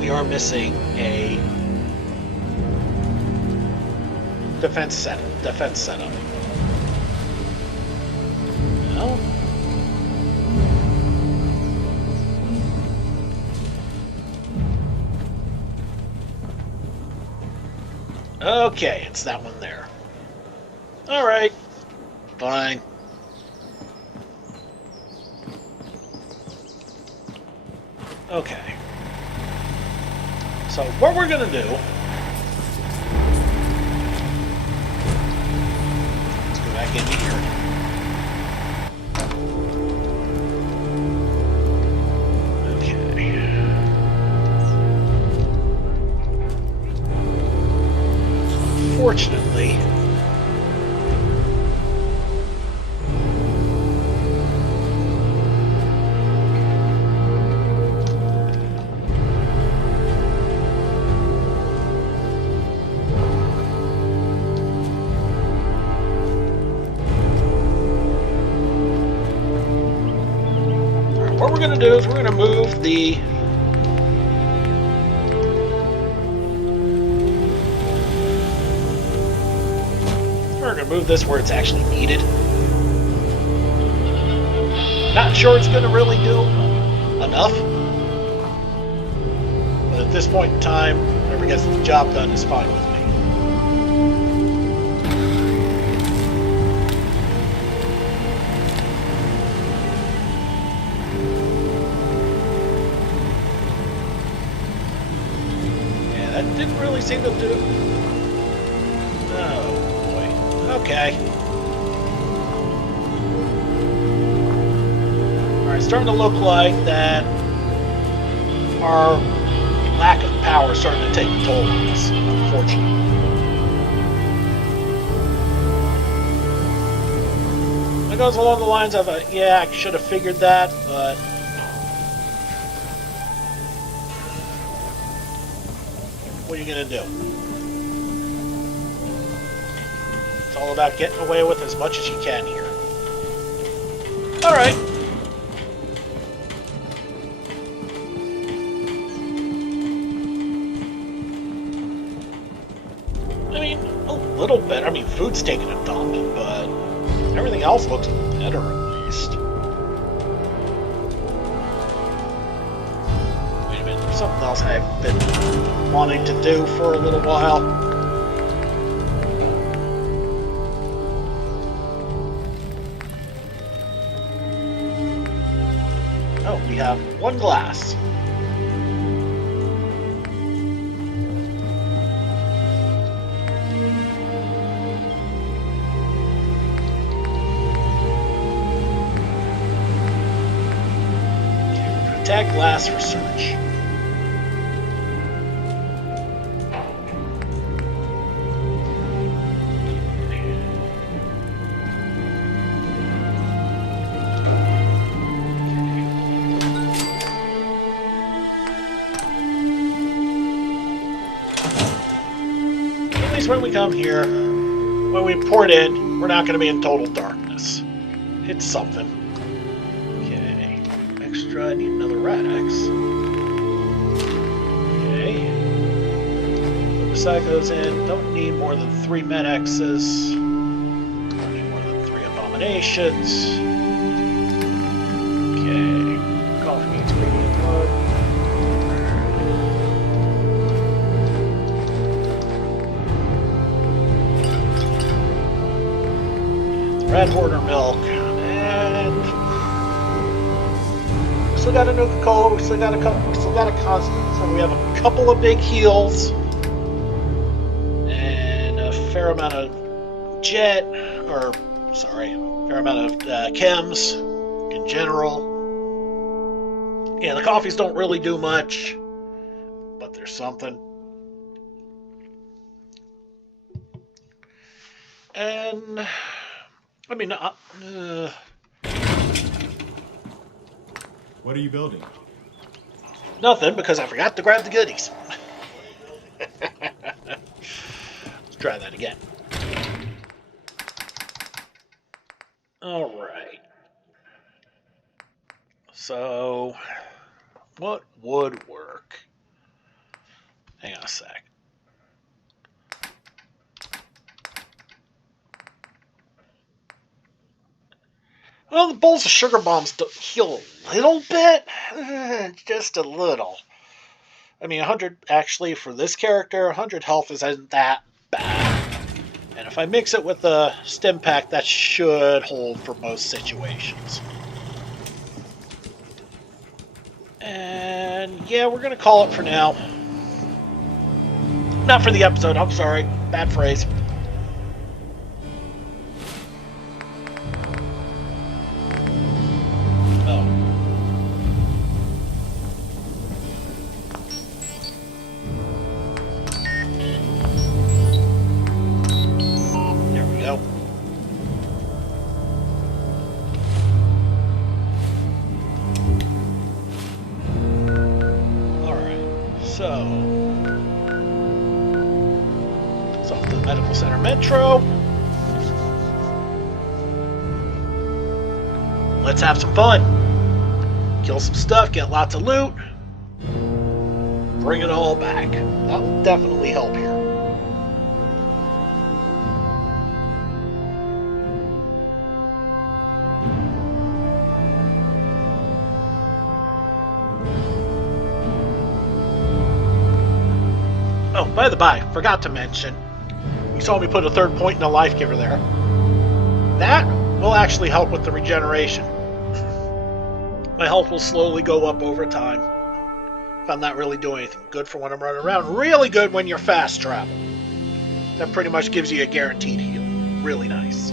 we are missing a defense setup. No? Okay, it's that one there. Alright. Fine. Okay. So what we're gonna do... Let's go back into here. Unfortunately, what we're going to do is we're going to move the move this where it's actually needed. Not sure it's going to really do enough. But at this point in time, whatever gets the job done is fine with me. Yeah, that didn't really seem to do... Oh. Okay. Alright, so starting to look like that our lack of power is starting to take a toll on us, unfortunately. It goes along the lines of, yeah, I should have figured that, but what are you going to do? It's all about getting away with as much as you can here. Alright. I mean, a little better. I mean, food's taking a dump, but everything else looks better, at least. Wait a minute, there's something else I've been wanting to do for a little while. Oh, we have one glass. Tag glass for search. At least when we come here, when we port in, we're not going to be in total darkness. It's something. I need another Rad-X. Okay. Put the Psychos in. Don't need more than 3 Med-X's. Don't need more than 3 Abominations. Okay. Coffee needs radiant blood. Red Hoarder milk. We still got a Nuka-Cola, we still got a constant, so we have a couple of big heals and a fair amount of jet, or sorry, a fair amount of chems in general. Yeah, the coffees don't really do much, but there's something. And I mean, what are you building? nothing, because I forgot to grab the goodies. Let's try that again. Alright. So, what would work? Hang on a sec. Well, the bowls of sugar bombs heal a little bit. Just a little. I mean, 100, actually, for this character, 100 health isn't that bad. And if I mix it with the stim pack, that should hold for most situations. And yeah, we're going to call it for now. Not for the episode, I'm sorry. Bad phrase. Medical Center Metro. Let's have some fun. Kill some stuff, get lots of loot. Bring it all back. That will definitely help here. Oh, by the by, forgot to mention, you saw me put a third point in the life giver there. That will actually help with the regeneration. My health will slowly go up over time. If I'm not really doing anything. Good for when I'm running around. Really good when you're fast travel. That pretty much gives you a guaranteed heal. Really nice.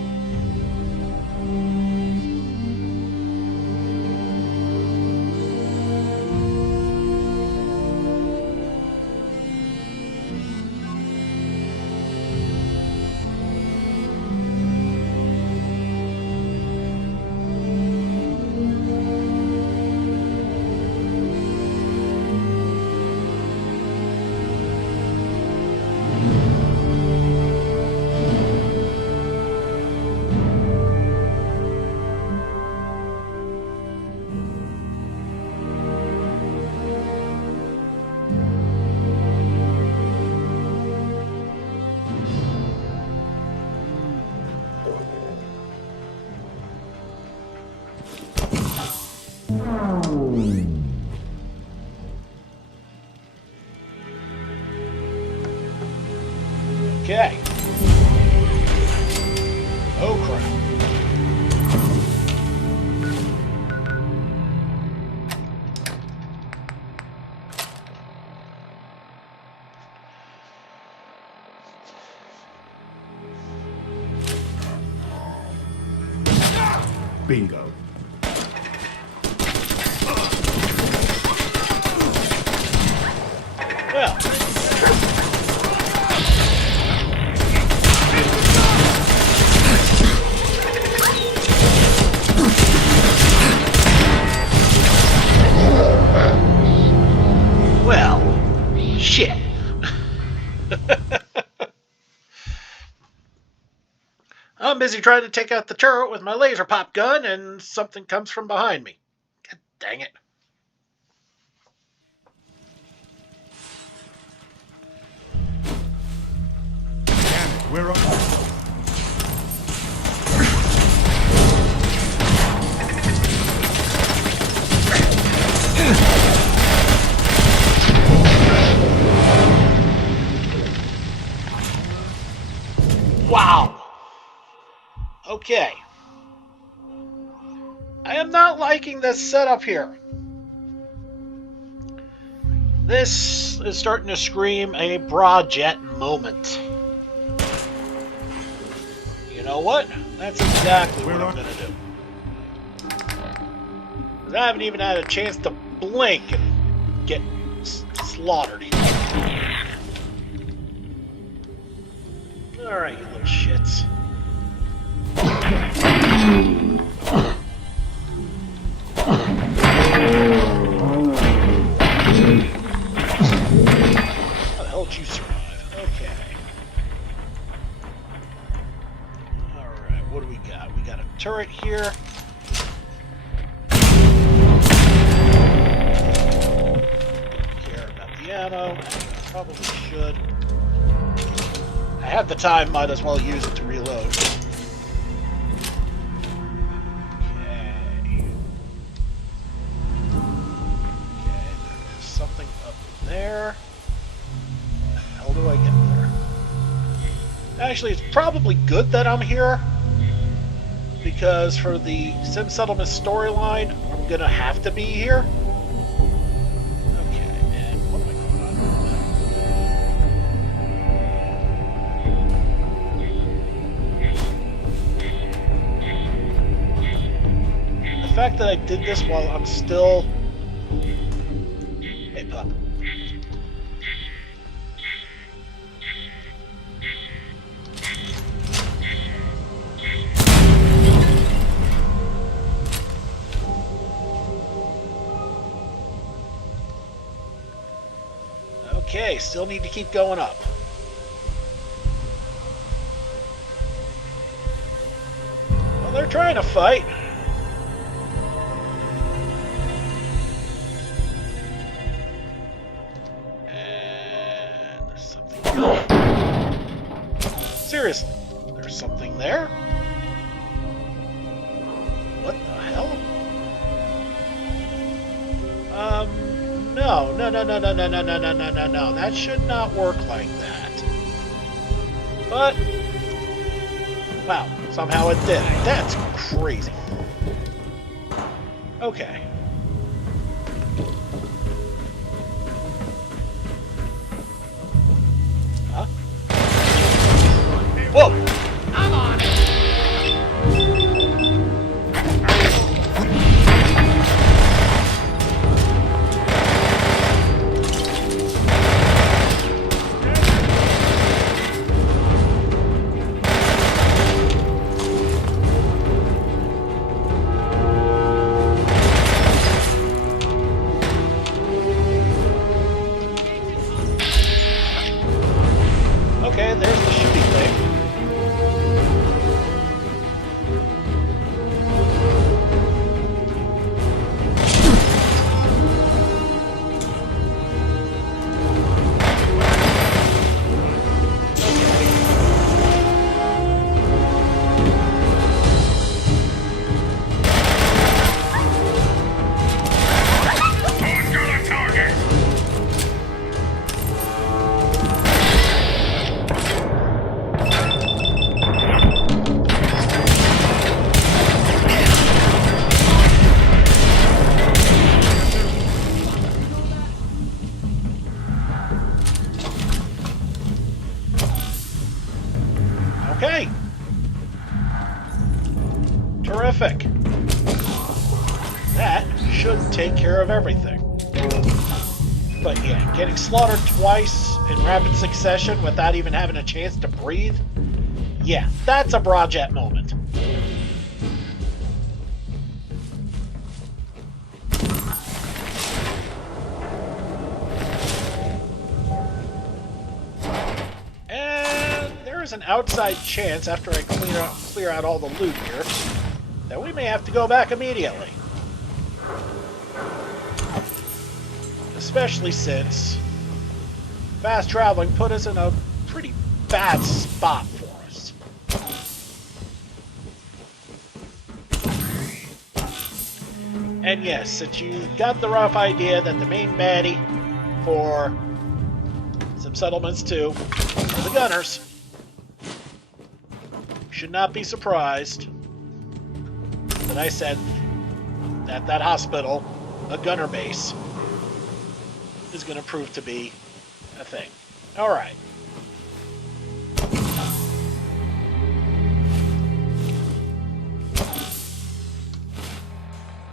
Bingo. Well. Well, shit. I'm busy trying to take out the turret with my laser pop gun, and something comes from behind me. God dang it. Damn it, we're up. Wow. Okay. I am not liking this setup here. This is starting to scream a Broadjet moment. You know what? That's exactly what I'm going to do. 'Cause I haven't even had a chance to blink and get slaughtered here. Alright, you little shits. How the hell did you survive? Okay. Alright, what do we got? We got a turret here. Care about the ammo. Probably should. I have the time, might as well use it to reload. Okay. Okay, there's something up there. How the hell do I get there? Actually, it's probably good that I'm here, because for the Sim Settlement storyline, I'm gonna have to be here. Okay, and what am I going on? The fact that I did this while I'm still... Hey, pup. Okay, still need to keep going up. Well, they're trying to fight. And there's something there. Seriously, there's something there? What the hell? No. No. That should not work like that. But, wow, somehow it did. That's crazy. Okay. Huh? Whoa! I'm on it! everything. But yeah, getting slaughtered twice in rapid succession without even having a chance to breathe, yeah, that's a Brojet moment. And there's an outside chance after I clear out all the loot here that we may have to go back immediately. Especially since fast traveling put us in a pretty bad spot for us. And yes, since you got the rough idea that the main baddie for some settlements too are the gunners, you should not be surprised that I said that that hospital, a gunner base, is going to prove to be a thing. Alright.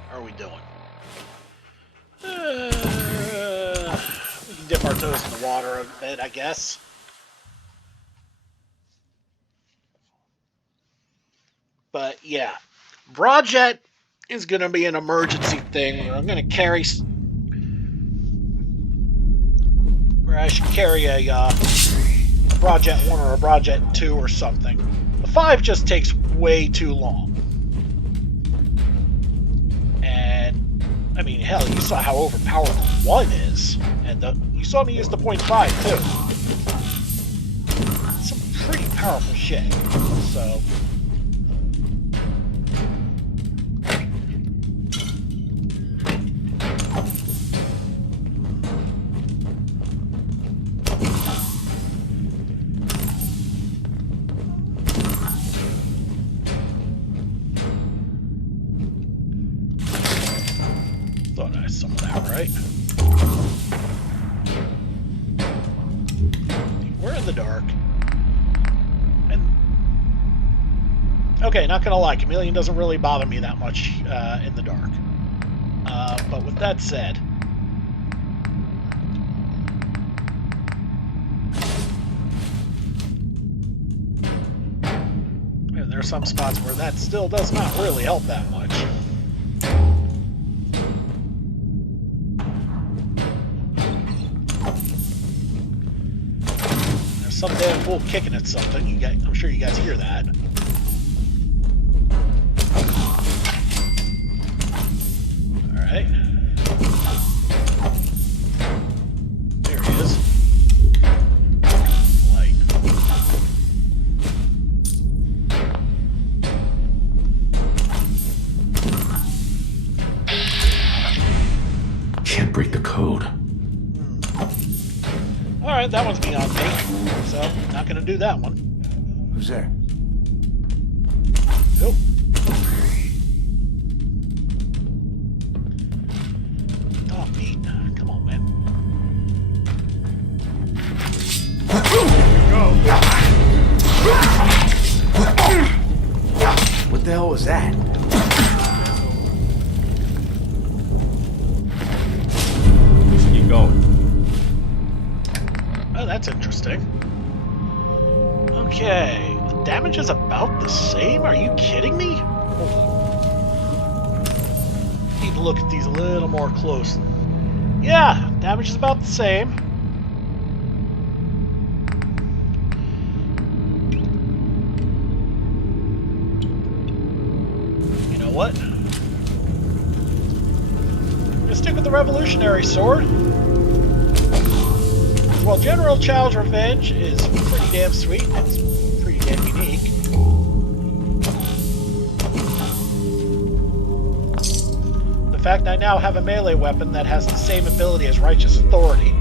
How are we doing? We can dip our toes in the water a bit, I guess. But yeah, Brojet is going to be an emergency thing where I'm going to carry... Or I should carry a Brojet 1 or a Brojet 2 or something. The 5 just takes way too long. And, I mean, hell, you saw how overpowered the 1 is. And you saw me use the .5 too. Some pretty powerful shit. So... Thought I saw that, right? We're in the dark. And okay, not gonna lie, Chameleon doesn't really bother me that much in the dark. But with that said, and there are some spots where that still does not really help that much. Some damn fool kicking at something. I'm sure you guys hear that. Alright. There he is. Light. Can't break the code. Alright, that one's beyond me. So, not gonna do that one. Who's there? Nope. Dog meat. Come on, man. What the hell was that? Keep going. Oh, that's interesting. Okay, the damage is about the same? Are you kidding me? Hold on. Need to look at these a little more closely. Yeah, damage is about the same. You know what? I'm gonna stick with the Revolutionary Sword. While General Chow's Revenge is pretty damn sweet, it's pretty damn unique. The fact I now have a melee weapon that has the same ability as Righteous Authority.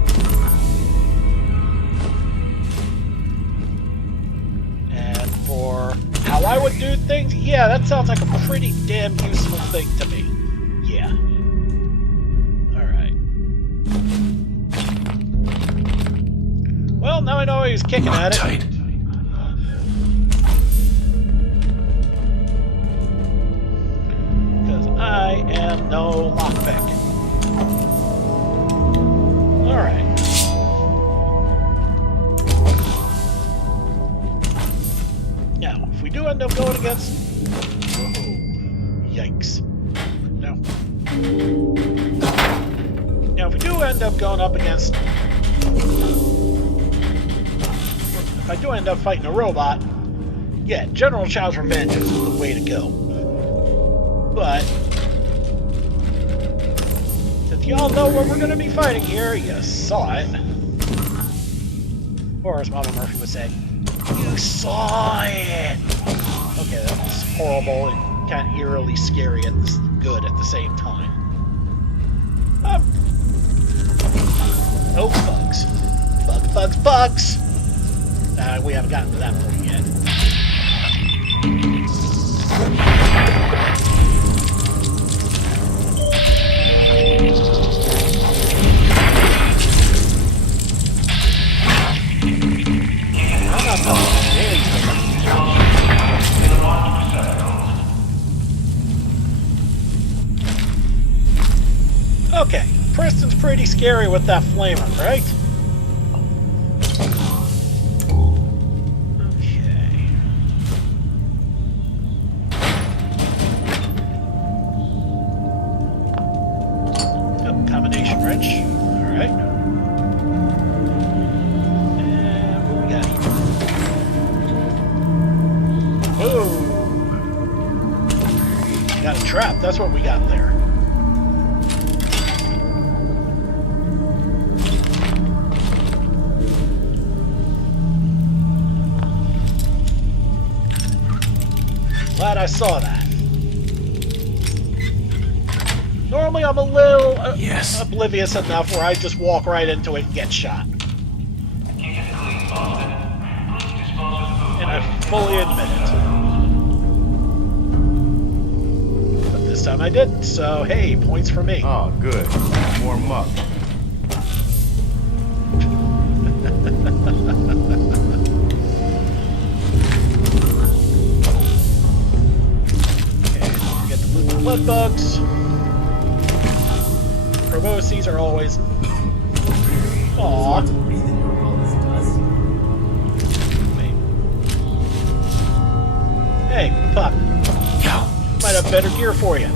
And for how I would do things, yeah, that sounds like a pretty damn useful thing to me. Yeah. Alright. Well, now I know he's kicking at it. Tight. Because I am no lockpick. against... Whoa. Yikes. Now, if we do end up going up against... If I do end up fighting a robot, yeah, General Chao's Revenge is the way to go. But... if y'all know what we're going to be fighting here, you saw it. Or as Mama Murphy would say, you saw it! Okay, that's horrible and kind of eerily scary and good at the same time. Oh, bugs. Bugs! We haven't gotten to that point yet. Okay, Preston's pretty scary with that flamer, right? Okay. Oh, combination wrench. Alright. And what we got here? Whoa! Got a trap, that's what we got there. Glad I saw that. Normally I'm a little oblivious enough where I just walk right into it and get shot. And I fully admit it. But this time I didn't, so hey, points for me. Oh, good. More muck. Blood bugs. Probosces are always. Aww. Wait. Hey, pup. Might have better gear for you.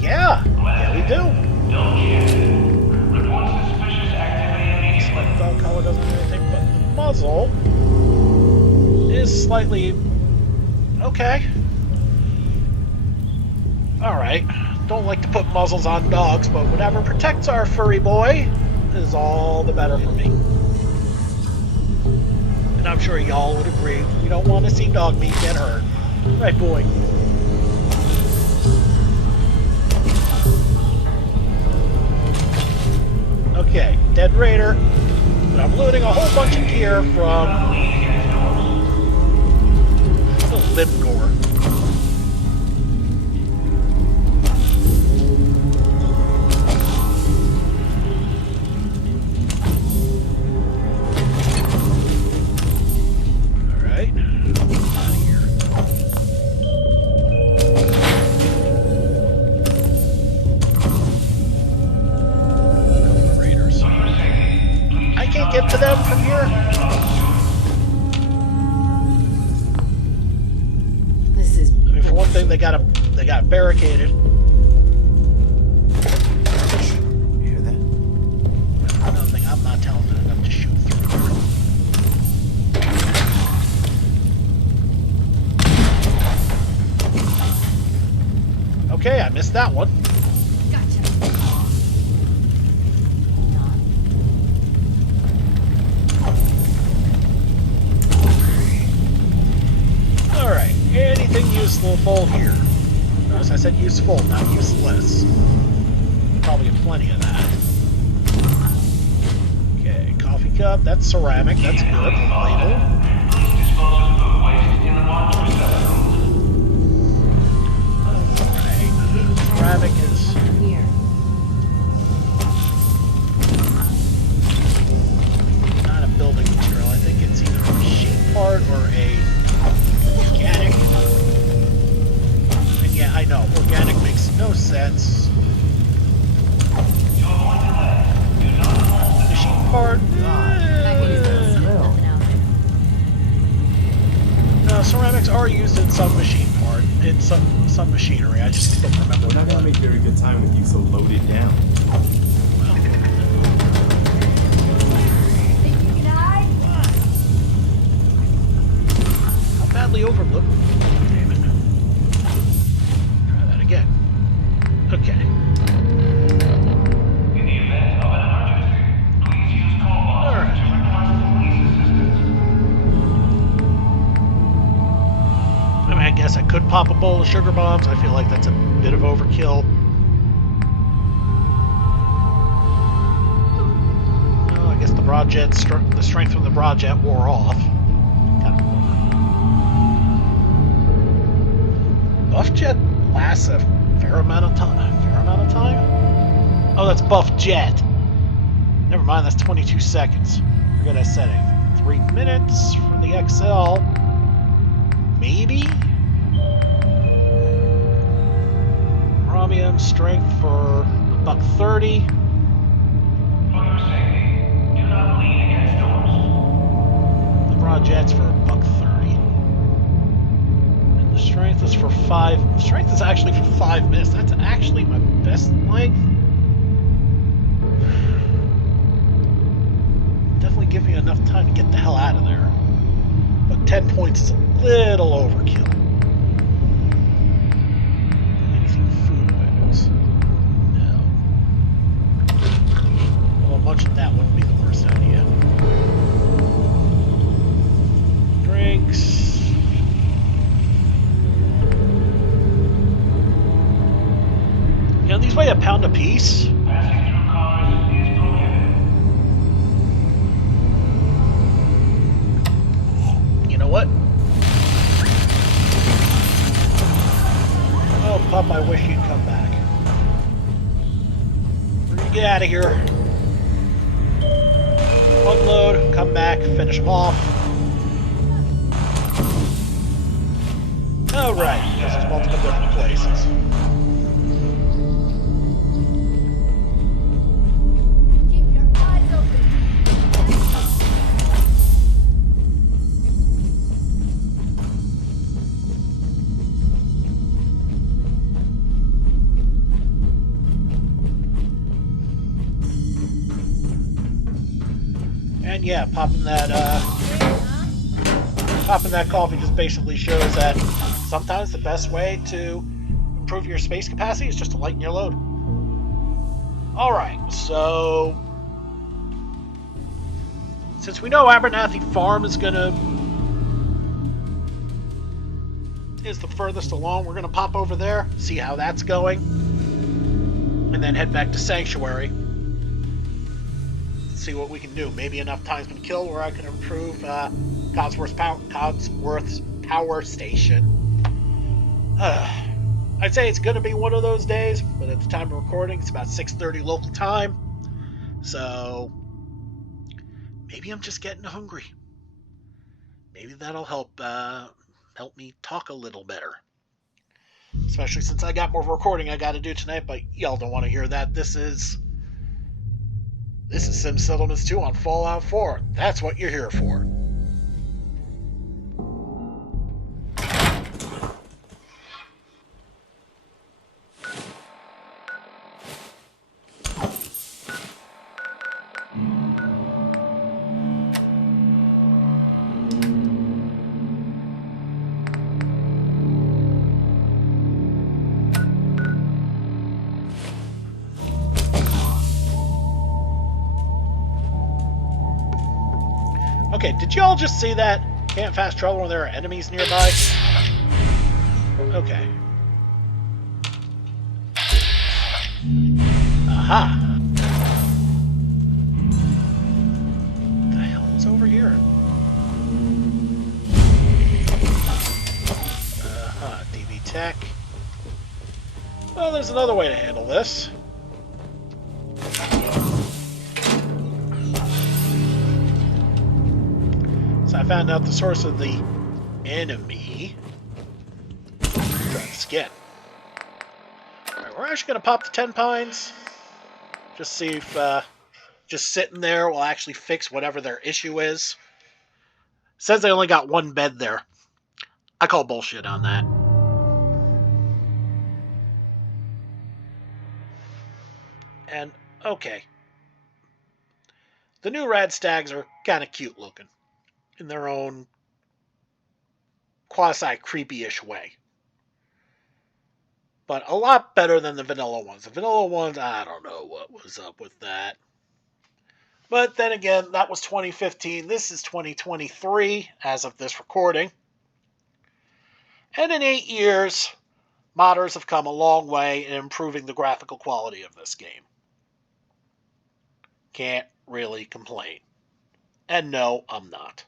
Yeah. Yeah, we do. Select dog collar doesn't do anything, but muzzle is slightly okay. Alright. Don't like to put muzzles on dogs, but whatever protects our furry boy is all the better for me. And I'm sure y'all would agree. We don't want to see dog meat get hurt. Right, boy? Okay, dead raider. But I'm looting a whole bunch of gear from the Libgore. Alright. Out of here. Couple of raiders. I can't get to them from here. This is. I mean, for one thing, they got barricaded. You hear that? For another thing, I'm not talented enough to shoot through there. Okay, I missed that one. Alright, anything useful here? Notice I said useful, not useless. Probably get plenty of that. Okay, coffee cup, that's ceramic, that's good. Ladle. Alright, ceramic is... Here. not a building material, I think it's either a sheet part or a... organic. And yeah, I know, organic makes no sense. used in some machine part, in some machinery. I just don't remember We're not what. gonna make very good time with you so loaded down. How badly overlooked? Damn it. Try that again. Okay. In the event of an emergency, please use call boxes to request police assistance. I mean, I guess I could pop a bowl of sugar bombs. I feel like that's a bit of overkill. Well, I guess the the strength from the broadjet wore off. Kind of bummer. Buff jet lasts a fair amount of time. Oh, that's buff jet. Never mind, that's 22 seconds. Forget I said it. 3 minutes for the XL. Maybe? Chromium strength for $130. For your safety, do not lean against doors. The broadjet's for $130. And the strength is for 5. Strength is actually for 5 minutes. That's actually my best length. Definitely give me enough time to get the hell out of there. But 10 points is a little overkill. Anything food-wise? No. Although much of that wouldn't be the worst idea. Drinks. You know, these weigh a pound a piece. Passing through cars is prohibited. You know what? Oh, Pup, I wish you'd come back. We're gonna get out of here. Unload, come back, finish them off. Oh, right, because there's multiple different places. Keep your eyes open. And yeah, popping that coffee just basically shows that sometimes the best way to improve your space capacity is just to lighten your load. Alright, so since we know Abernathy Farm is the furthest along, we're gonna pop over there, see how that's going, and then head back to Sanctuary. See what we can do. Maybe enough time's been killed where I can improve Codsworth's power station. I'd say it's going to be one of those days, but at the time of recording, it's about 6:30 local time. So maybe I'm just getting hungry. Maybe that'll help me talk a little better. Especially since I got more recording I got to do tonight, but y'all don't want to hear that. This is Sim Settlements 2 on Fallout 4. That's what you're here for. Okay, did y'all just see that? Can't fast travel when there are enemies nearby? Okay. Aha! What the hell is over here? DB Tech. Well, there's another way to handle this. I found out the source of the enemy. Try this again. Alright, we're actually going to pop the 10 pines. Just see if just sitting there will actually fix whatever their issue is. Says they only got one bed there. I call bullshit on that. And, okay. The new Rad Stags are kind of cute looking in their own quasi-creepy-ish way. But a lot better than the vanilla ones. The vanilla ones, I don't know what was up with that. But then again, that was 2015. This is 2023 as of this recording. And in 8 years, modders have come a long way in improving the graphical quality of this game. Can't really complain. And no, I'm not.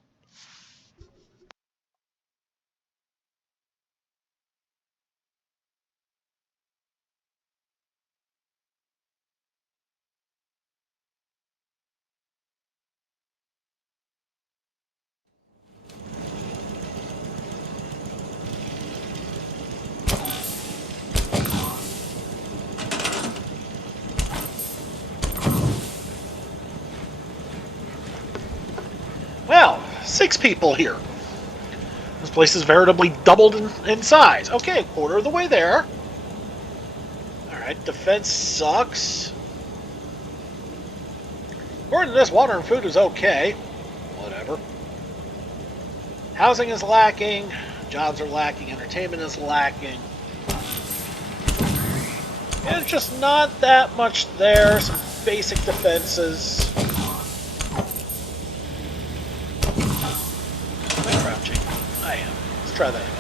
Well, 6 people here. This place is veritably doubled in size. Okay, quarter of the way there. Alright, defense sucks. According to this, water and food is okay. Whatever. Housing is lacking. Jobs are lacking. Entertainment is lacking. And it's just not that much there. Some basic defenses. Am I crouching? I am. Let's try that again.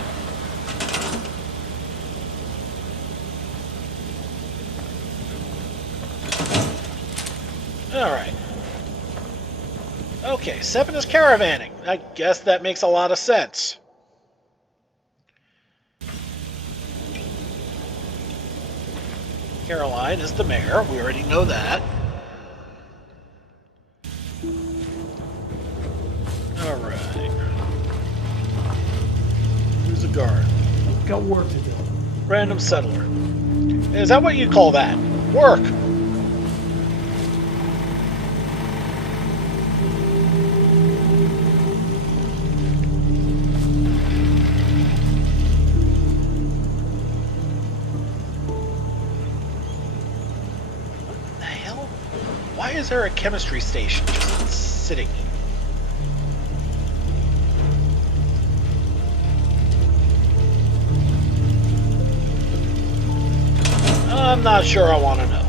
Alright. Okay, 7 is caravanning. I guess that makes a lot of sense. Caroline is the mayor. We already know that. Alright. Who's a guard? Got work to do. Random settler. Is that what you call that? Work! What the hell? Why is there a chemistry station just sitting? I'm not sure I want to know.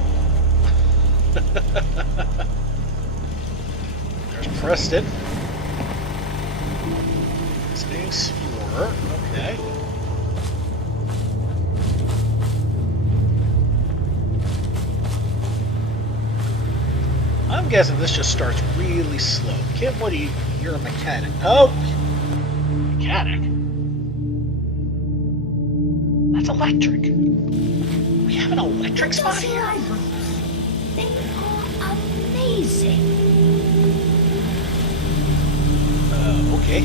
There's Preston. Visiting explorer. Okay. I'm guessing this just starts really slow. Kim, what do you... You're a mechanic. Oh! Mechanic? That's electric. We have an electric spot here? They are amazing. Okay.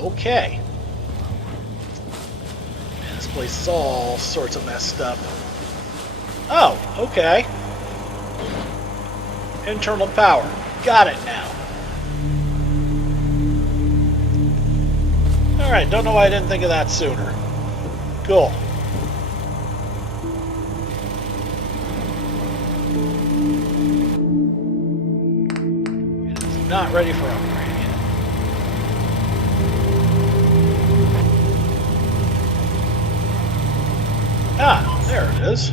Okay. Man, this place is all sorts of messed up. Oh, okay. Internal power. Got it now. Alright, don't know why I didn't think of that sooner. Cool. It is not ready for upgrade yet. Ah, there it is.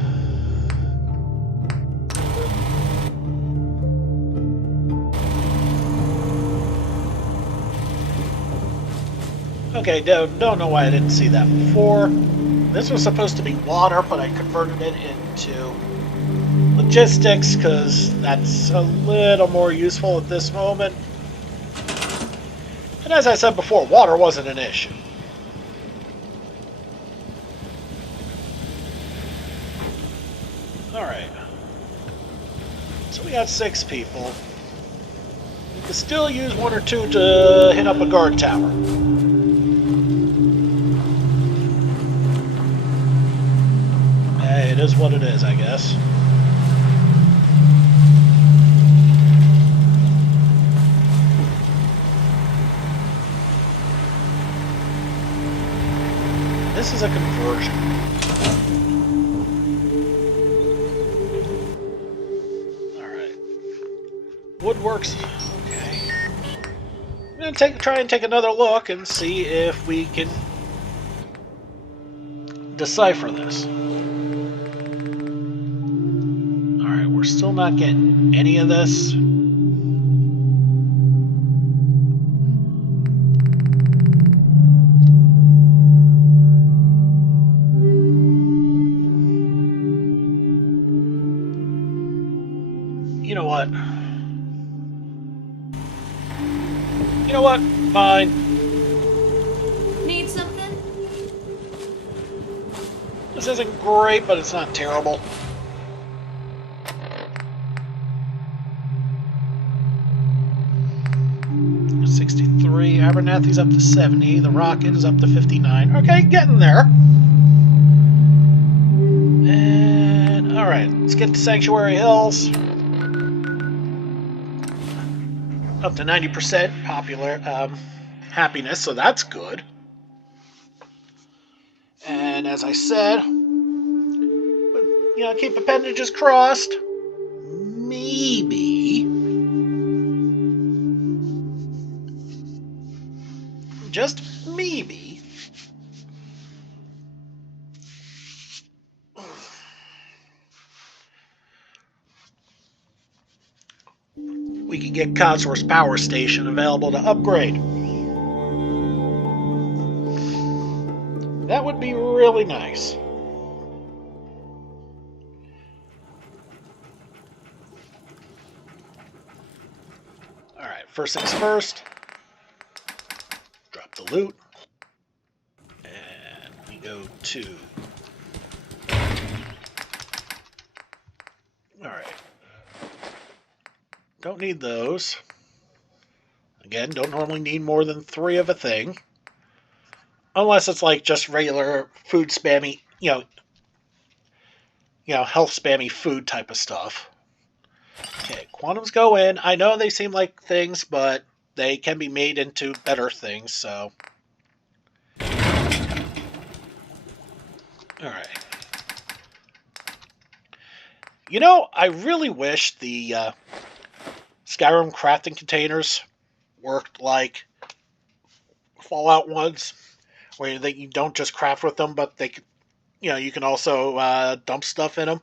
Okay, don't know why I didn't see that before. This was supposed to be water, but I converted it into logistics because that's a little more useful at this moment. And And as I said before, water wasn't an issue. Alright. So we got 6 people. We could still use 1 or 2 to hit up a guard tower. Hey, it is what it is, I guess. This is a conversion. Alright. Woodworks. Okay. I'm gonna try and take another look and see if we can decipher this. Alright, we're still not getting any of this. You know what? You know what? Fine. Need something? This isn't great, but it's not terrible. $63. Abernathy's up to 70. The Rocket is up to 59. Okay, getting there. And alright, let's get to Sanctuary Hills. Up to 90% popular happiness, so that's good. And as I said, keep appendages crossed. Maybe, just maybe, we can get Codsworth's power station available to upgrade. That would be really nice. Alright, first things first. Drop the loot. And we go to... Alright. Don't need those. Again, don't normally need more than 3 of a thing. Unless it's like just regular food spammy, health spammy food type of stuff. Okay, quantums go in. I know they seem like things, but they can be made into better things, so. Alright. I really wish the Skyrim crafting containers worked like Fallout ones, where you don't just craft with them, but they, you can also dump stuff in them.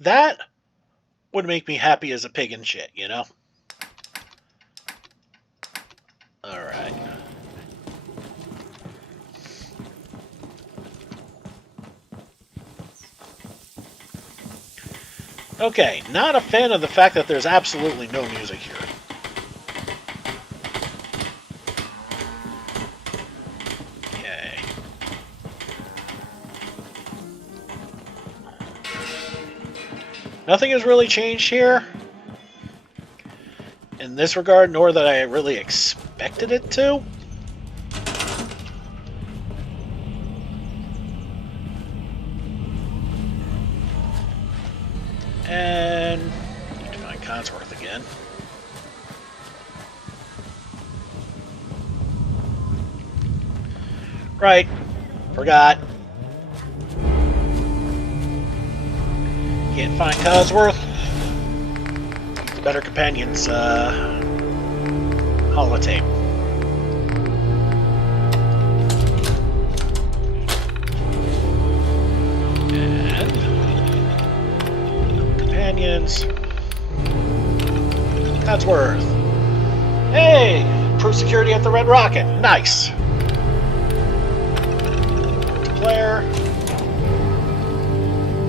That would make me happy as a pig in shit, Alright. Okay, not a fan of the fact that there's absolutely no music here. Okay. Nothing has really changed here in this regard, nor that I really expected it to. And need to find Codsworth again. Right. Forgot. Can't find Codsworth. Use the Better Companions holotape. Companions. Codsworth. Hey! Improve security at the Red Rocket. Nice. Multiplayer.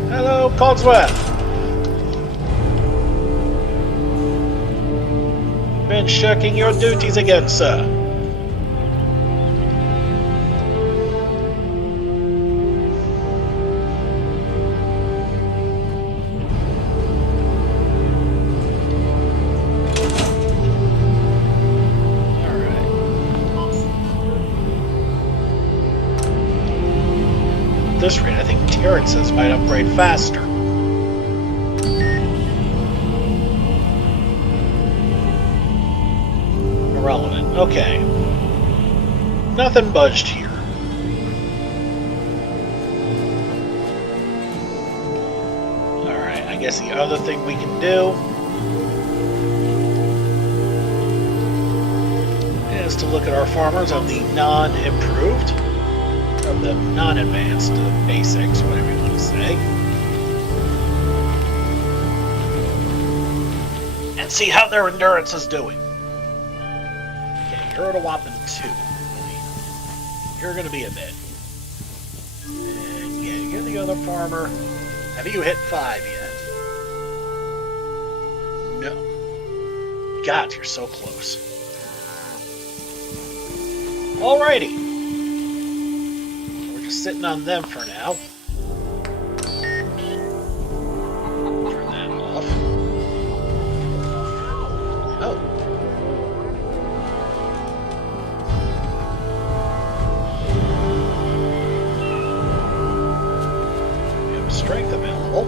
Hello, Codsworth. been shirking your duties again, sir. At this rate, I think Terrence's might upgrade faster. Irrelevant. Okay. Nothing budged here. Alright, I guess the other thing we can do is to look at our farmers of the non-improved, of the non-advanced, basics, whatever you want to say, and see how their endurance is doing. Okay, you're at a whopping 2. You're going to be a bit. And yeah, you're the other farmer. Have you hit 5 yet? No. God, you're so close. Alrighty. We're just sitting on them for now. Turn that off. Oh. We have strength available.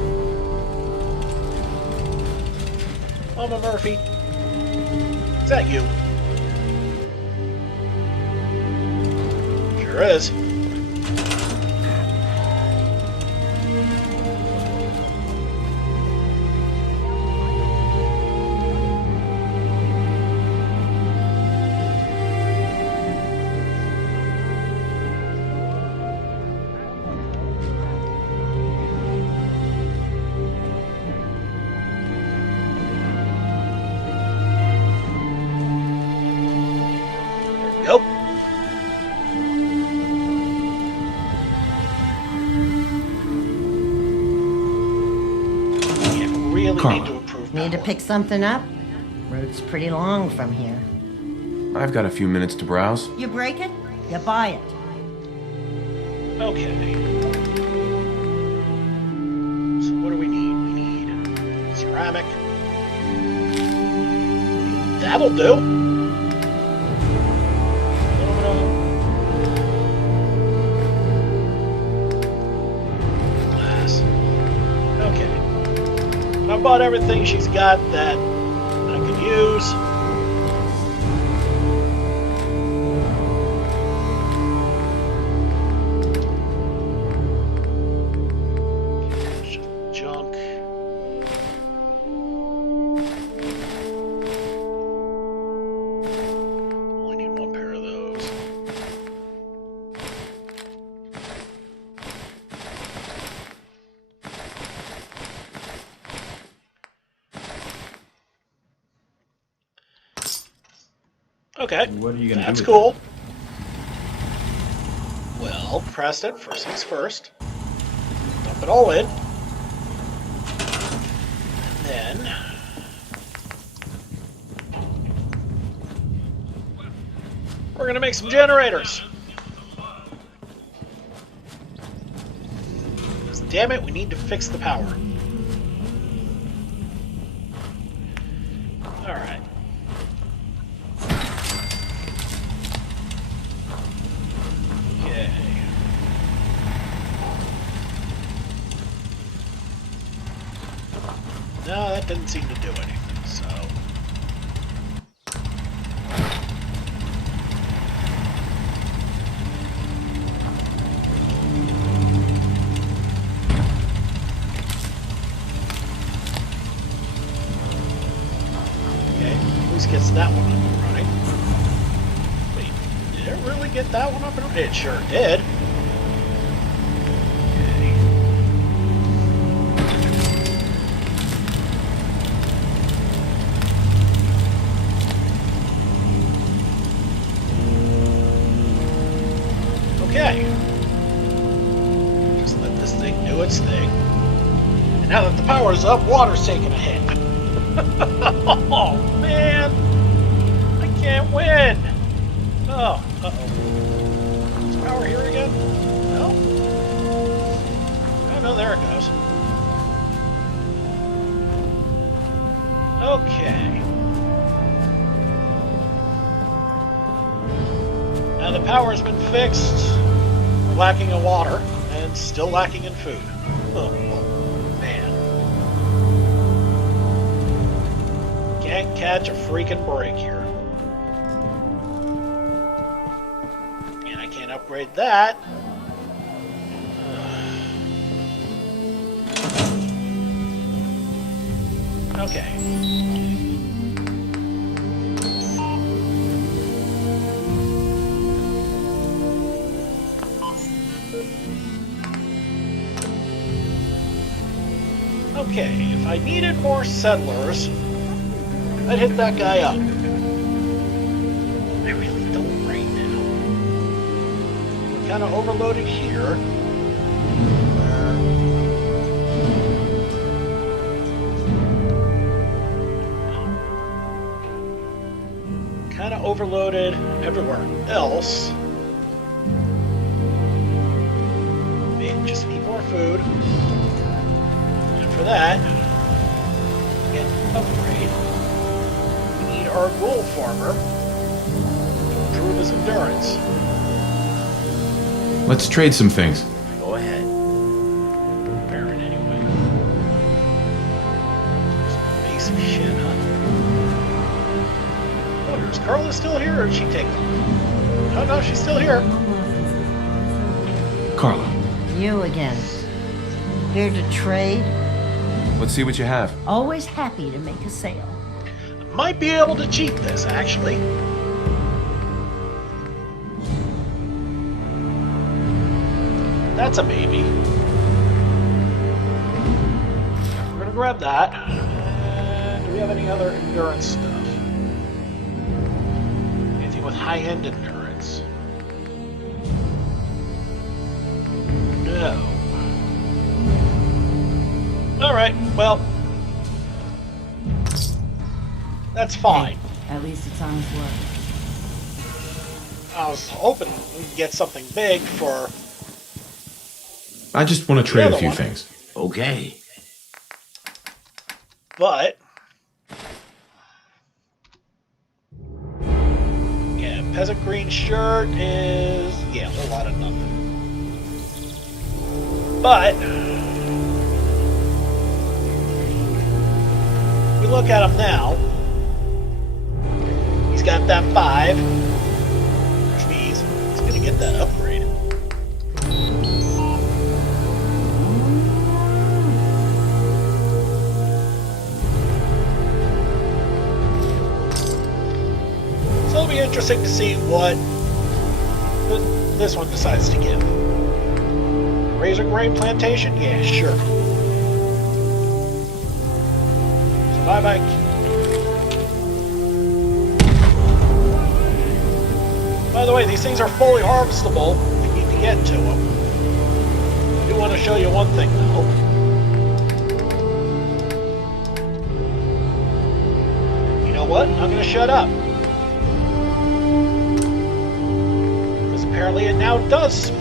Mama Murphy. Is that you? Sure is. There we go. Really Carla. need to improve Need to power. pick something up? Route's pretty long from here. I've got a few minutes to browse. You break it, you buy it. Okay. So what do we need? We need ceramic. That'll do. Aluminum. Glass. Okay. I bought everything she's got that I could use. It's just junk. Only need one pair of those. Okay, What are you gonna that's do with cool. Well, press it. First things first. Dump it all in. And then we're gonna make some generators. 'Cause damn it, we need to fix the power. All right. Okay. No, that didn't seem to do anything, so. Okay, at least gets that one up and running. Wait, did it really get that one up and running? It sure did. Okay. Okay. Just let this thing do its thing. And now that the power's up, water's taking a hit. Oh, man. Can't win! Oh, uh-oh. Is power here again? No? Oh, no, there it goes. Okay. Now the power's been fixed. We're lacking in water, and still lacking in food. Oh, man. Can't catch a freaking break here. And I can't upgrade that. Okay. Okay, if I needed more settlers, I'd hit that guy up. I really don't right now. We're kind of overloaded here. Kind of overloaded everywhere else. Man, just need more food. For that, get an upgrade. We need our wool farmer to improve his endurance. Let's trade some things. Go ahead. Baron, anyway. Some basic shit, huh? Oh, is Carla still here, or did she take off? Oh no, she's still here. Carla, You again. Here to trade? let's see what you have. Always happy to make a sale. Might be able to cheat this, actually. That's a maybe. We're gonna grab that. Do we have any other endurance stuff? Anything with high-end endurance? No. Alright, well, that's fine. At least it's honest work. I was hoping we'd get something big for... I just want to trade a other few one. things. Okay. But... yeah, peasant green shirt is... yeah, a whole lot of nothing. But... we look at him now. He's got that 5, which means he's going to get that upgrade. So it'll be interesting to see what this one decides to give. Razor grain plantation? Yeah, sure. Bye-bye. By the way, these things are fully harvestable if you need to get to them. I do want to show you one thing, though. You know what? I'm going to shut up. Because apparently it now does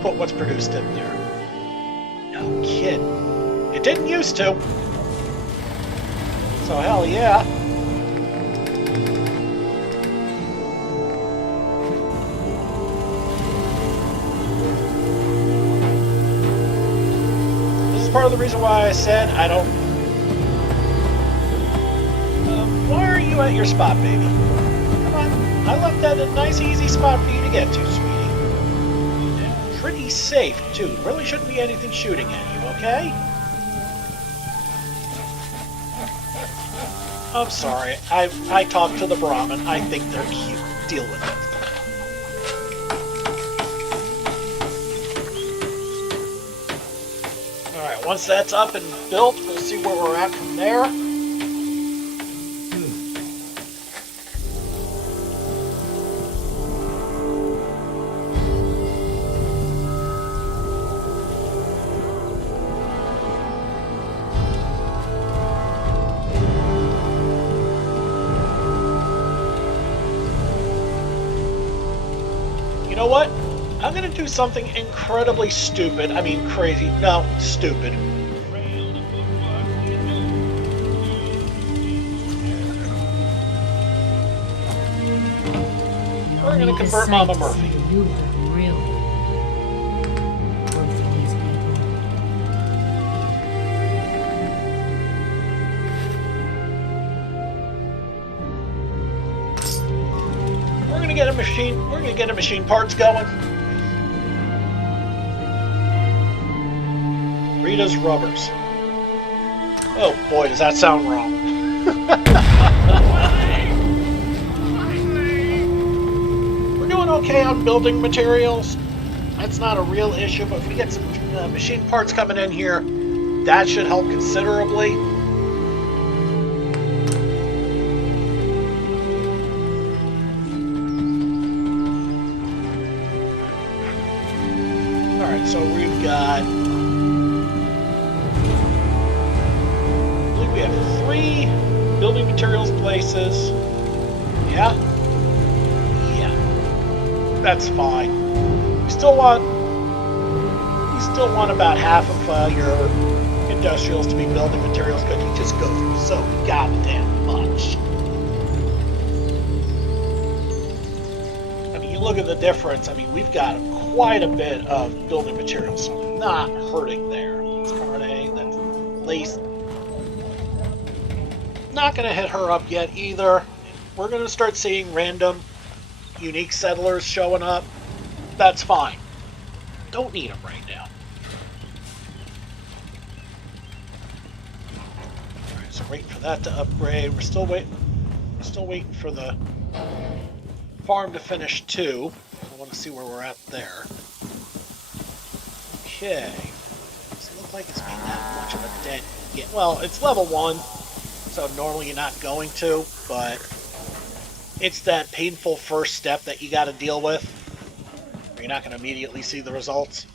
put what's produced in there. No kidding. It didn't used to. So hell yeah. This is part of the reason why I said I don't... why are you at your spot, baby? Come on. I left that a nice easy spot for you to get to, sweetie. And pretty safe, too. Really shouldn't be anything shooting at you, okay? I'm sorry. I talked to the Brahmin. I think they're cute. Deal with it. Alright, once that's up and built, we'll see where we're at from there. You know what? I'm gonna do something incredibly stupid. I mean, crazy. No, stupid. We're gonna convert Mama Murphy. You are really worth these people. We're gonna get a machine. We're gonna get a machine parts going. Rita's rubbers. Oh boy, does that sound wrong. We're doing okay on building materials. That's not a real issue, but if we get some machine parts coming in here, that should help considerably. Alright, so we've got... I believe we have 3 building materials places. Yeah? Yeah. That's fine. We still want about half of your industrials to be building materials because you just go through so goddamn much. I mean, you look at the difference. I mean, we've got quite a bit of building materials, so I'm not hurting there. That's carne, that's lace. Not going to hit her up yet either. We're going to start seeing random, unique settlers showing up. That's fine. Don't need them right now. Alright, so waiting for that to upgrade. We're still waiting for the farm to finish too. I want to see where we're at there. Okay. Doesn't look like it's made that much of a dent yet. Well, it's level 1, so normally you're not going to, but it's that painful first step that you got to deal with. You're not going to immediately see the results.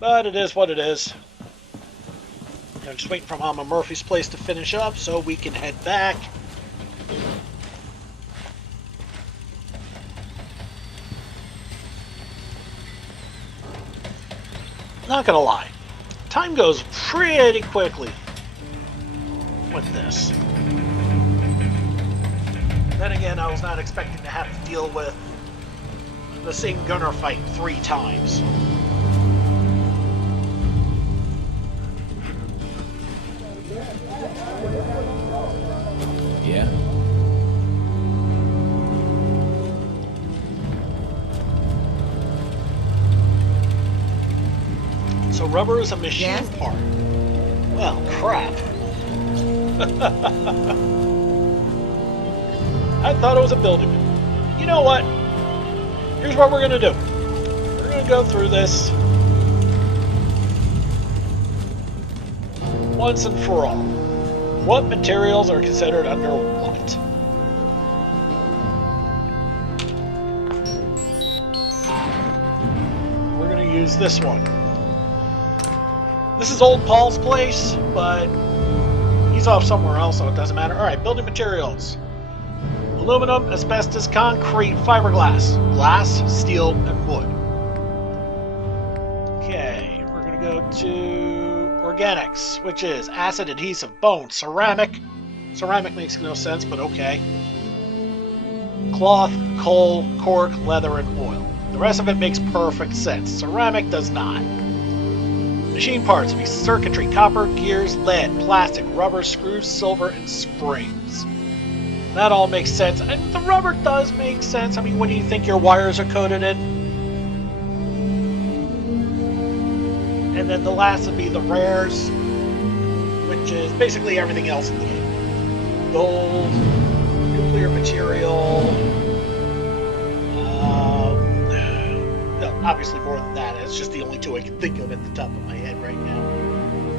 But it is what it is. I'm just waiting for Mama Murphy's place to finish up so we can head back. Not gonna lie, time goes pretty quickly with this. Then again, I was not expecting to have to deal with the same gunner fight 3 times. Yeah? So rubber is a machine part. Well, crap. I thought it was a building. You know what? Here's what we're going to do. We're going to go through this once and for all. What materials are considered under what? We're going to use this one. This is old Paul's place, but he's off somewhere else, so it doesn't matter. Alright, building materials. Aluminum, asbestos, concrete, fiberglass, glass, steel, and wood. Okay, we're going to go to organics, which is acid, adhesive, bone, ceramic. Ceramic makes no sense, but okay. Cloth, coal, cork, leather, and oil. The rest of it makes perfect sense. Ceramic does not. Machine parts would be circuitry, copper, gears, lead, plastic, rubber, screws, silver, and springs. That all makes sense, and the rubber does make sense. I mean, what do you think your wires are coated in? And then the last would be the rares, which is basically everything else in the game. Gold, nuclear material, obviously more than that. It's just the only 2 I can think of at the top of my head right now.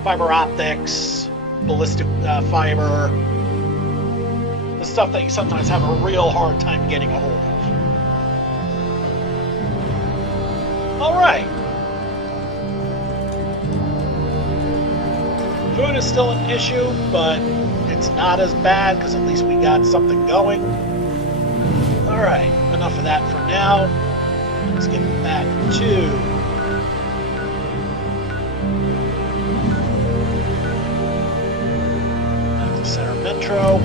Fiber optics, ballistic fiber, the stuff that you sometimes have a real hard time getting a hold of. Alright. Food is still an issue, but it's not as bad because at least we got something going. Alright, enough enough of that for now. Let's get back to Medical Center Metro.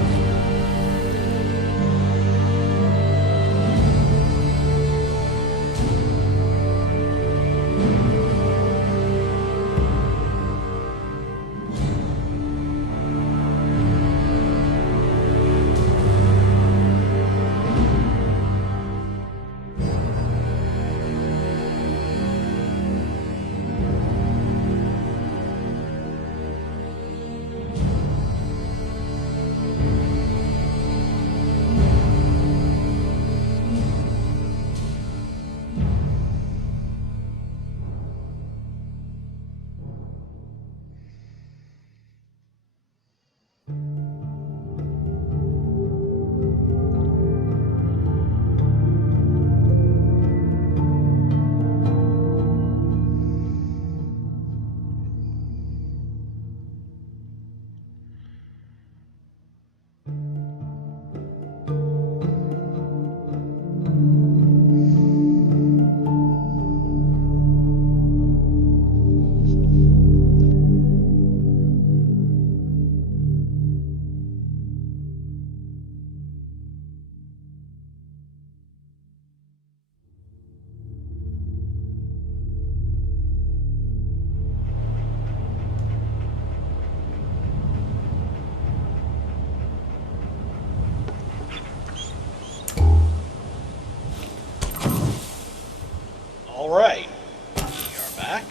Alright, we are back.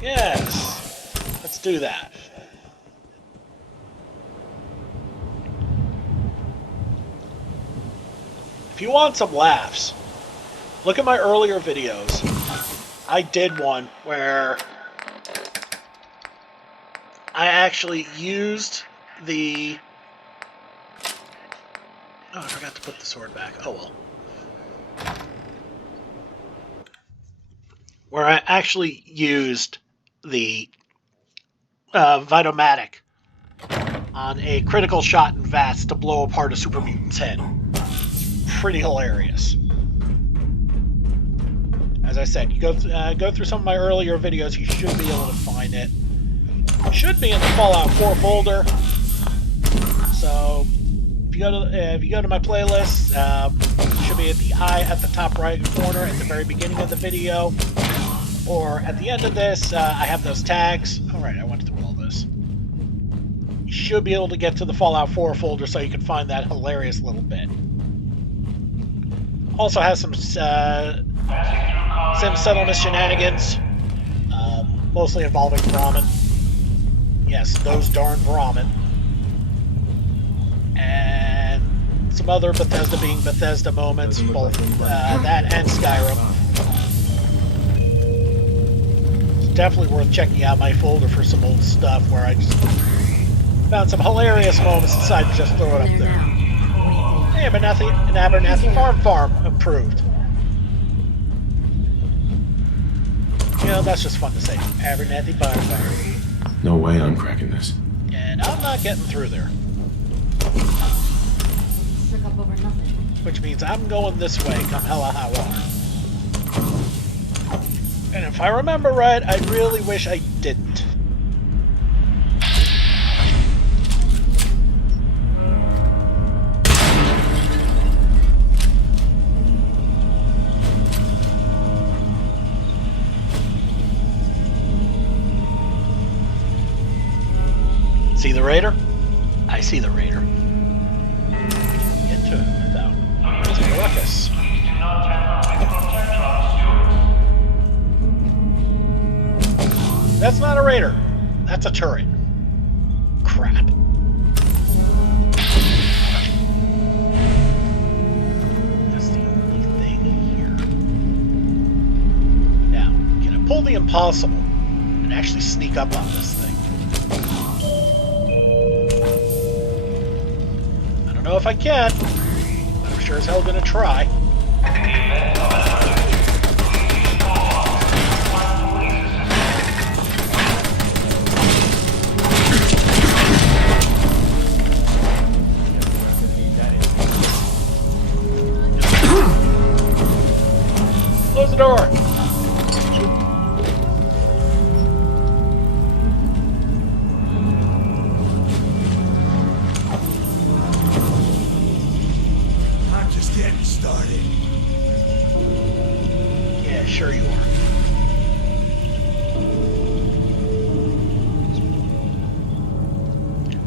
Yes, let's do that. If you want some laughs, look at my earlier videos. I did one where I actually used the... Oh, I forgot to put the sword back. Oh well. Where I actually used the Vitomatic on a critical shot in VATS to blow apart a super mutant's head. Pretty hilarious. As I said, you go through some of my earlier videos, you should be able to find it. Should be in the Fallout 4 folder. So if you go to my playlist, it should be at the eye at the top right corner at the very beginning of the video, or at the end of this. I have those tags. All right, I went through all this. You should be able to get to the Fallout 4 folder so you can find that hilarious little bit. Also has some Sim Settlement shenanigans, mostly involving Brahmin. Yes, those darn Brahmin. And some other Bethesda being Bethesda moments, both that and Skyrim. It's definitely worth checking out my folder for some old stuff where I just found some hilarious moments and decided to just throw it up there. Hey, Abernathy Farm improved. You know, that's just fun to say. Abernathy Farm. No way I'm cracking this. And I'm not getting through there. Shook up over nothing. Which means I'm going this way, come hella high water. And if I remember right, I really wish I didn't. See the raider? I see the raider. Get to him without using a ruckus. That's not a raider. That's a turret. Crap. That's the only thing here. Now, can I pull the impossible and actually sneak up on this thing? I don't know if I can, but I'm sure as hell gonna try. the door. I'm just getting started. Yeah, sure you are.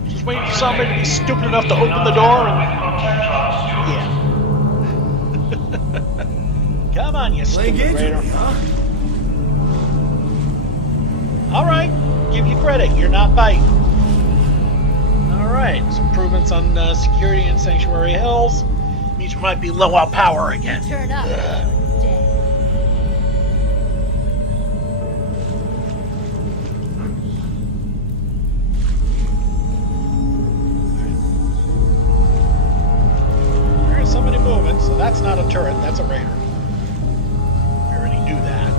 Just waiting for somebody to be stupid enough to open the door and... Yeah. Come on, you Playing stupid games raider. with me, huh? Alright, give you credit, you're not biting. Alright, some improvements on security in Sanctuary Hills. Means we might be low on power again. Turn up. There's somebody moving, so that's not a turret, that's a raider. We already knew that.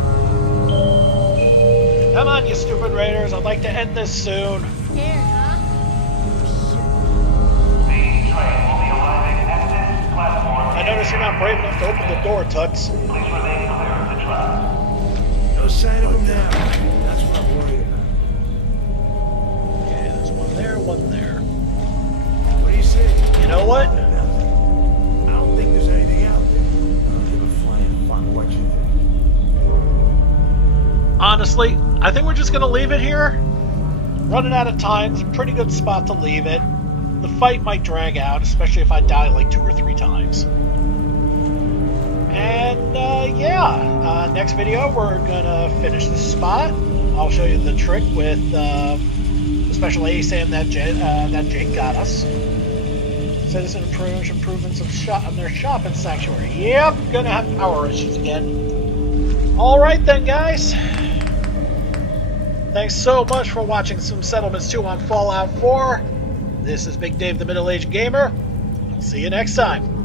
Come on, you stupid raiders, I'd like to end this soon. Scared, huh? The train will be arriving at this platform. I notice you're not brave enough to open the door, Toots. Please remain clear of the track. No sign of him now. That's what I'm worried about. Okay, there's one there, one there. What do you say? You know what? I don't think there's anything out there. I'll give a flying fuck what you think. Honestly, I think we're just going to leave it here. Running out of time. It's a pretty good spot to leave it. The fight might drag out, especially if I die like 2 or 3 times. And, next video we're going to finish this spot. I'll show you the trick with the special ASAM that Jake got us. Citizen improvements of their shop in Sanctuary. Yep, gonna have power issues again. Alright then, guys. Thanks so much for watching Some Settlements 2 on Fallout 4. This is Big Dave the Middle-Aged Gamer. I'll see you next time.